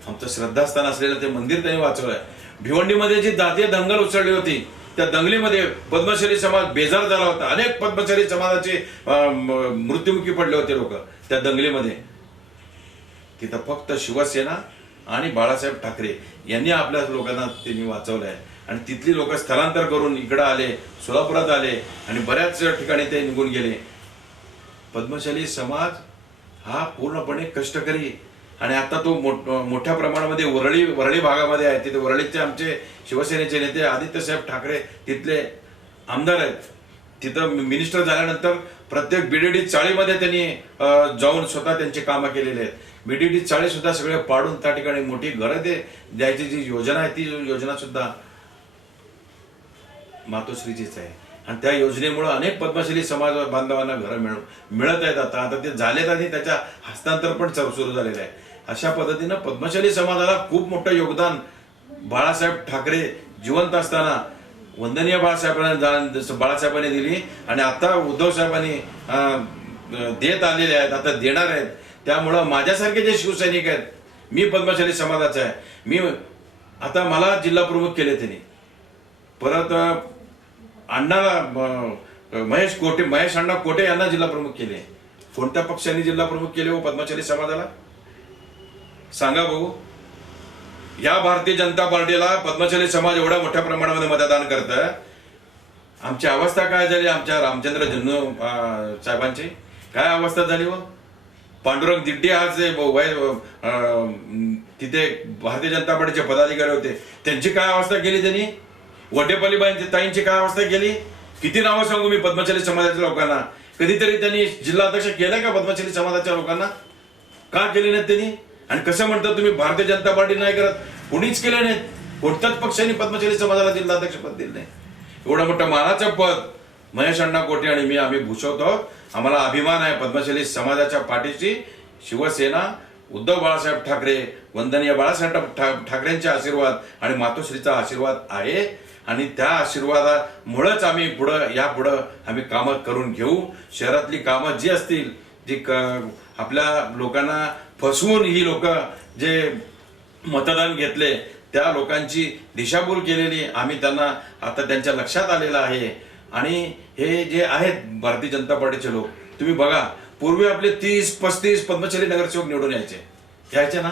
आमचं श्रद्धास्थान असलेलं ते मंदिर त्यांनी वाचवलंय. भिवंडीमध्ये जी जातीय दंगल उसळली होती, त्या दंगलीमध्ये पद्मशाली समाज बेजार झाला होता. अनेक पद्मशाली समाजाचे मृत्युमुखी पडले होते लोक त्या दंगलीमध्ये. तिथं फक्त शिवसेना आणि बाळासाहेब ठाकरे यांनी आपल्या लोकांना त्यांनी वाचवलंय. आणि तिथली लोक स्थलांतर करून इकडं आले, सोलापुरात आले आणि बऱ्याच ठिकाणी ते निघून गेले. पद्मशाली समाज हा पूर्णपणे कष्टकरी. आणि आता तो मोठ्या प्रमाणामध्ये वरळी भागामध्ये आहे. तिथे वरळीचे आमचे शिवसेनेचे नेते आदित्यसाहेब ठाकरे तिथले आमदार आहेत. तिथं मिनिस्टर झाल्यानंतर प्रत्येक बीडीडी चाळीमध्ये त्यांनी जाऊन स्वतः त्यांची कामं केलेली आहेत. बीडीडी चाळी सुद्धा सगळे पाडून त्या ठिकाणी मोठी घरं द्यायची जी योजना आहे ती योजना सुद्धा मातोश्रीचीच आहे. आणि त्या योजनेमुळे अनेक पद्मश्री समाज बांधवांना घरं मिळत आहेत. आता ते झालेत आणि त्याच्या हस्तांतर पण सुरू झालेलं आहे. अशा पद्धतीनं पद्मश्री समाजाला खूप मोठं योगदान बाळासाहेब ठाकरे जिवंत असताना वंदनीय बाळासाहेबांनी दिली आणि आता उद्धव साहेबांनी देत आलेले आहेत, आता देणार आहेत. त्यामुळं माझ्यासारखे जे शिवसैनिक आहेत, मी पद्मश्री समाजाचा आहे, मी आता मला जिल्हा प्रमुख केले त्यांनी. परत अण्णाला महेश अण्णा कोटे यांना जिल्हा प्रमुख केले. कोणत्या पक्षाने जिल्हा प्रमुख केले हो पद्मश्री समाजाला? सांगा बघू. या भारतीय जनता पार्टीला पद्मश्री समाज एवढ्या मोठ्या प्रमाणामध्ये मतदान करतं. आमची अवस्था काय झाली? आमच्या रामचंद्र जन्नू साहेबांची काय अवस्था झाली हो? पांडुरंग दिड्डे आज तिथे भारतीय जनता पार्टीचे पदाधिकारी होते, त्यांची काय अवस्था केली त्यांनी? वटेपल्लीबाईंची ताईंची काय अवस्था केली? किती नावं सांगू मी पद्मश्री समाजाच्या लोकांना? कधीतरी त्यांनी जिल्हा अध्यक्ष केलं का पद्मश्री समाजाच्या लोकांना? का केले नाहीत त्यांनी? आणि कसं म्हणतात तुम्ही भारतीय जनता पार्टी नाही करत? कोणीच केलं नाहीत. कोणत्याच पक्षाने पद्मश्री समाजाला जिल्हाध्यक्ष पद दिलं नाही. एवढं मोठं मानाचं पद महेश अण्णा कोटे आणि मी आम्ही भूषवतो. आम्हाला अभिमान आहे पद्मश्री समाजाच्या पाठीशी शिवसेना, उद्धव बाळासाहेब ठाकरे, वंदनीय बाळासाहेब ठाकरेंचे आशीर्वाद आणि मातोश्रीचा आशीर्वाद आहे. आणि त्या आशीर्वादामुळेच आम्ही यापुढं आम्ही कामं करून घेऊ. शहरातली कामं जी असतील, जी आपल्या लोकांना फसवून ही लोक जे मतदान घेतले त्या लोकांची दिशाभूल केलेली आम्ही त्यांना आता त्यांच्या लक्षात आलेलं आहे. आणि हे जे आहेत भारतीय जनता पार्टीचे लोक, तुम्ही बघा, पूर्वी आपले 30-35 पद्मश्री नगरसेवक निवडून यायचे ना,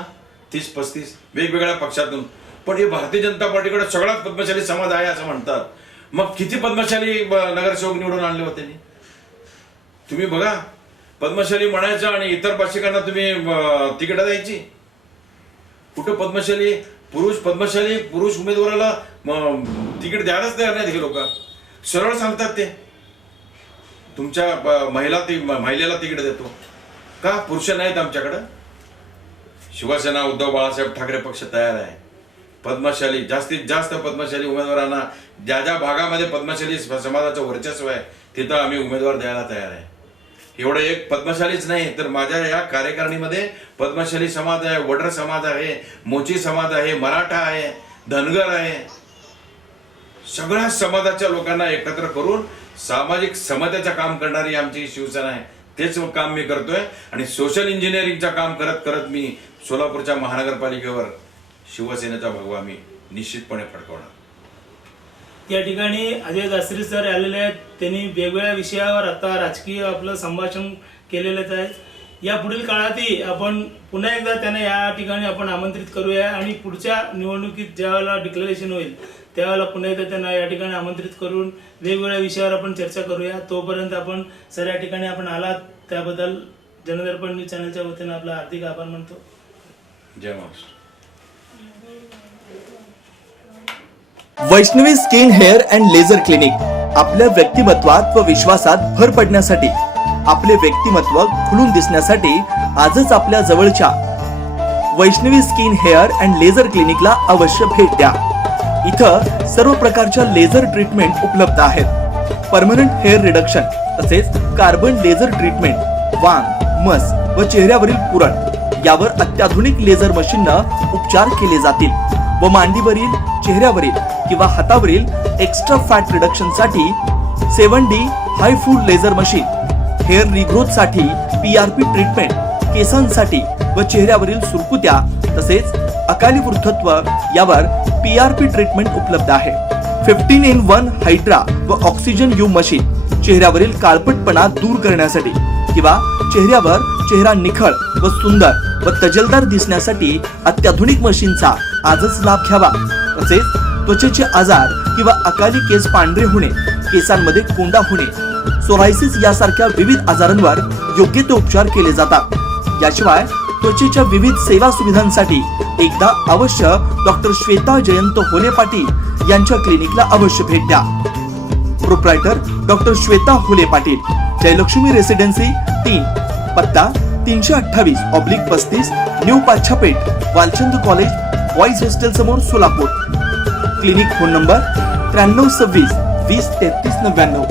30-35 वेगवेगळ्या पक्षातून. पण हे भारतीय जनता पार्टीकडे सगळाच पद्मश्री समाज आहे असं म्हणतात. मग किती पद्मश्री नगरसेवक निवडून आणले होते? तुम्ही बघा, पद्मश्री म्हणायचं आणि इतर भाषिकांना तुम्ही तिकीट द्यायची. कुठं पद्मश्री पुरुष उमेदवाराला तिकीट द्यायलाच तयार नाही. हे लोक सरळ सांगतात ते तुमच्या महिलेला तिकीट देतो का? पुरुष नाहीत आमच्याकडं. शिवसेना, उद्धव बाळासाहेब ठाकरे पक्ष तयार आहे. पद्मशाली जास्तीत जास्त पद्मशाली उमेदवारांना ज्या ज्या भागामध्ये पद्मशाली समाजाचं वर्चस्व आहे तिथं आम्ही उमेदवार द्यायला तयार आहे. एवढं एक पद्मशालीच नाही तर माझ्या या कार्यकारिणीमध्ये पद्मशाली समाज आहे, वडर समाज आहे, मोची समाज आहे, मराठा आहे, धनगर आहे. सगळ्या समाजाच्या लोकांना एकत्र करून सामाजिक समतेचं काम करणारी आमची शिवसेना आहे. तेच काम मी करतोय. आणि सोशल इंजिनिअरिंगचं काम करत करत मी सोलापूरच्या महानगरपालिकेवर शिवसेनेचा भगवा मी निश्चितपणे फडकवणार. त्या ठिकाणी अजय दासरी सर आलेले आहेत. त्यांनी वेगवेगळ्या विषयावर आता राजकीय आपलं संभाषण केलेलंच आहे. या पुढील काळातही आपण पुन्हा एकदा त्यांना या ठिकाणी आपण आमंत्रित करूया आणि पुढच्या निवडणुकीत ज्यावेळेला डिक्लेरेशन होईल त्यावेळेला पुन्हा एकदा त्यांना या ठिकाणी आमंत्रित करून वेगवेगळ्या विषयावर आपण चर्चा करूया. तोपर्यंत आपण सर या ठिकाणी आपण आलात त्याबद्दल जनदर्पण न्यूज चॅनलच्या वतीनं आपला हार्दिक आभार मानतो. जय Maharashtra. Vaishnavi skin hair and laser clinic आपल्या व्यक्तिमत्वात व विश्वासात भर पडण्यासाठी, आपले व्यक्तिमत्व खुलून दिसण्यासाठी आजच आपल्या जवळच्या वैष्णवी स्किन हेअर अँड लेझर क्लिनिकला अवश्य भेट द्या. इथं सर्व प्रकारच्या लेझर ट्रीटमेंट उपलब्ध आहेत. परमनंट हेअर रिडक्शन तसेच कार्बन लेझर ट्रीटमेंट, वांग, मस व चेहऱ्यावरील पुरण यावर अत्याधुनिक लेझर मशीननं उपचार केले जातील. व मांडीवरील, चेहऱ्यावरील किंवा हातावरील एक्स्ट्रा फॅट रिडक्शन साठी 7D high food laser machine, hair regrowth साठी PRP ट्रीटमेंट, केसांसाठी व चेहऱ्यावरील सुरकुत्या तसेच अकाली वृद्धत्व यावर PRP ट्रीटमेंट उपलब्ध आहे. 15-in-1 हायड्रा व ऑक्सिजन यू मशीन चेहऱ्यावरील काळपटपणा दूर करण्यासाठी किंवा चेहऱ्यावर चेहरा निखळ व सुंदर व तजेलदार दिसण्यासाठी अत्याधुनिक मशीनचा आजच लाभ घ्यावा. तसेच त्वचेचे आजार किंवा अकाली केस पांढरे होणे, केसांमध्ये कोंडा होणे, सोरायसिस यासारख्या विविध आजारांवर योग्य ते उपचार केले जातात. याशिवाय त्वचेच्या विविध सेवा सुविधांसाठी एकदा अवश्य डॉक्टर श्वेता जयंत होले पाटील यांच्या क्लिनिकला अवश्य भेट द्या. Proprietor doctor Shweta Hole Patil, Jayalakshmi residency 3, पत्ता 328/35 new Pachhapeth, Walchand college, boys hostel समोर, Solapur. Clinic phone number 9326 203399.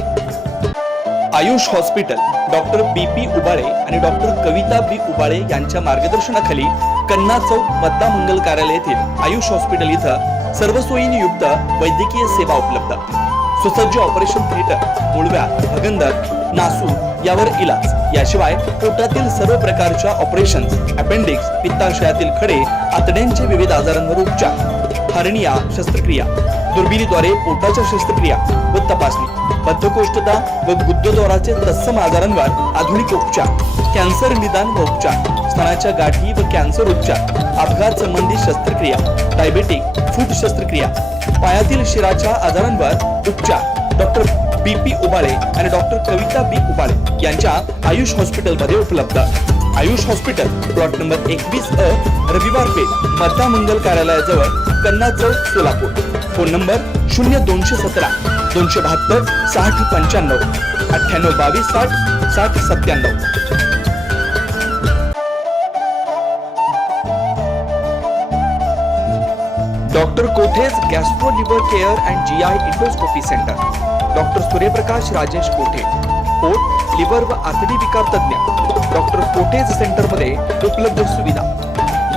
Ayush hospital doctor BP Ubale आणि डॉक्टर कविता B उबाळे यांच्या मार्गदर्शनाखाली कन्ना चौक मतदा मंगल कार्यालय येथील आयुष हॉस्पिटल इथं सर्व सोयींनी युक्त वैद्यकीय सेवा उपलब्ध. सुसज्ज ऑपरेशन थिएटर, मुळव्याध, भगंदर, नासू यावर इलाज. याशिवाय पोटातील सर्व प्रकारच्या ऑपरेशन्स, अपेंडिक्स, पित्ताशयातील खडे, आतड्यांचे विविध आजारांवर उपचार, हर्निया शस्त्रक्रिया, दुर्बिणीद्वारे पोटाच्या शस्त्रक्रिया व तपासणी, बद्धकोष्ठता व गुदद्वाराचे तत्सम आजारांवर आधुनिक उपचार, कॅन्सर निदान व उपचार, स्तनाच्या गाठी व कॅन्सर उपचार, अपघात संबंधित शस्त्रक्रिया, डायबेटिक फूट शस्त्रक्रिया, पायातील शिराच्या आजारांवर उपचार. डॉक्टर BP उबाळे आणि डॉक्टर कविता B उबाळे यांच्या आयुष हॉस्पिटलमध्ये उपलब्ध. Ayush hospital plot number 21A, रविवार पेठ, मतदा मंगल कार्यालयाजवळ, Kanna Chowk, Solapur. Phone number 0217 272 6095 9822 60 6097. Doctor Kothe's gastro liver care and GI endoscopy centre. Doctor Suryaprakash Rajesh कोठे, पोट, लिव्हर व आतडी विकार तज्ञ. डॉक्टर कोठेज सेंटर मध्ये उपलब्ध सुविधा: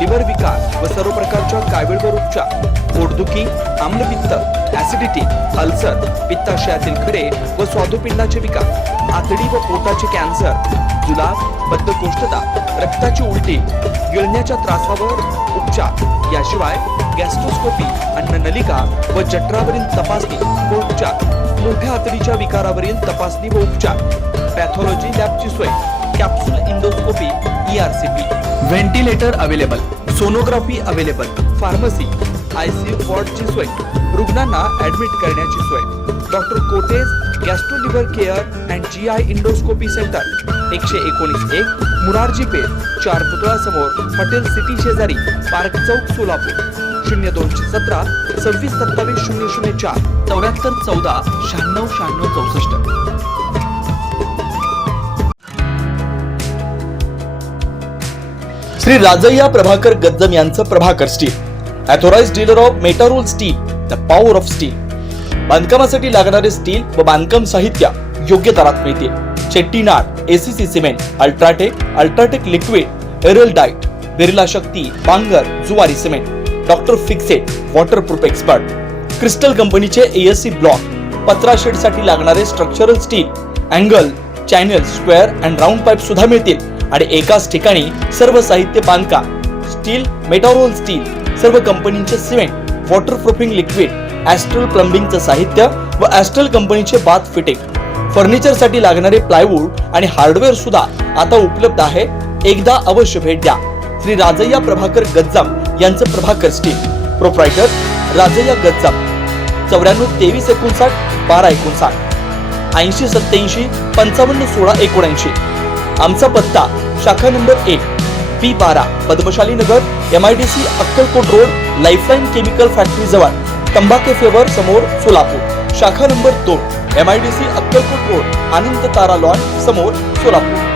लिव्हर विकार व सर्व प्रकारच्या कावीळवर उपचार, पोटदुखी, आम्लपित्त, ऍसिडिटी, अल्सर, पित्ताशयातील खडे व स्वादुपिंडाचे विकार, आतडी व पोटाचे कॅन्सर, जुलाब, बद्धकोष्ठता, रक्ताची उलटी, गिळण्याच्या त्रासावर उपचार. याशिवाय गॅस्ट्रोस्कोपी, अन्ननलिका व जठरावरील तपासणी व उपचार, मोठ्या आतडीच्या विकारावरील तपासणी व उपचार, पॅथॉलॉजी लॅबची सोय, capsule endoscopy, ERCP, ventilator available, sonography available, pharmacy, ICU वॉर्डची सोय, रुग्णांना ऍडमिट करण्याची सोय. Doctor Kothe's gastro liver care and GI endoscopy centre, 119-1 Murarji Peth, 4 पुतळा समोर, हॉटेल सिटी शेजारी, पार्क चौक, सोलापूर. 0217 26 27 004 74 14 96 96 64. श्री राजय्या प्रभाकर गज्जम यांचं Prabhakar steel, authorised dealer of Metarol steel, the power of steel. बांधकामासाठी लागणारे स्टील व बांधकाम साहित्य योग्य दरात मिळतील. Chettinad ACC cement, UltraTech liquid, एरल डाइट, Birla Shakti, Bangar, Zuari cement. Doctor Fixit waterproof expert. Crystal कंपनीचे ASC ब्लॉक, पत्रा शेड साठी लागणारे structural steel, angle, channel, square and round pipe सुद्धा मिळतील. आणि एकाच ठिकाणी सर्व साहित्य बांधकाम, स्टील, मेटारोल स्टील, सर्व कंपनीचे सिमेंट, वॉटरप्रूफिंग लिक्विड, ॲस्ट्रल प्लंबिंगचं साहित्य व ॲस्ट्रल कंपनीचे बाथ फिटिंग. फर्निचर साठी लागणारे प्लायवूड आणि हार्डवेअर सुद्धा आता उपलब्ध आहे. एकदा अवश्य भेट द्या. श्री राजय्या प्रभाकर गज्जम यांचं प्रभाकर स्टील. प्रोप्रायटर राजय्या गज्जम. 94 23 59 12 59 80 87 55 16 79. आमचा पत्ता शाखा नंबर 1 P12 पद्मशाली नगर, MIDC Akkalkot road, lifeline chemical factory जवळ, तंबाके फेवर समोर, सोलापूर. शाखा नंबर 2 MIDC अक्कलकोट रोड, आनंद तारा लॉन समोर, सोलापूर.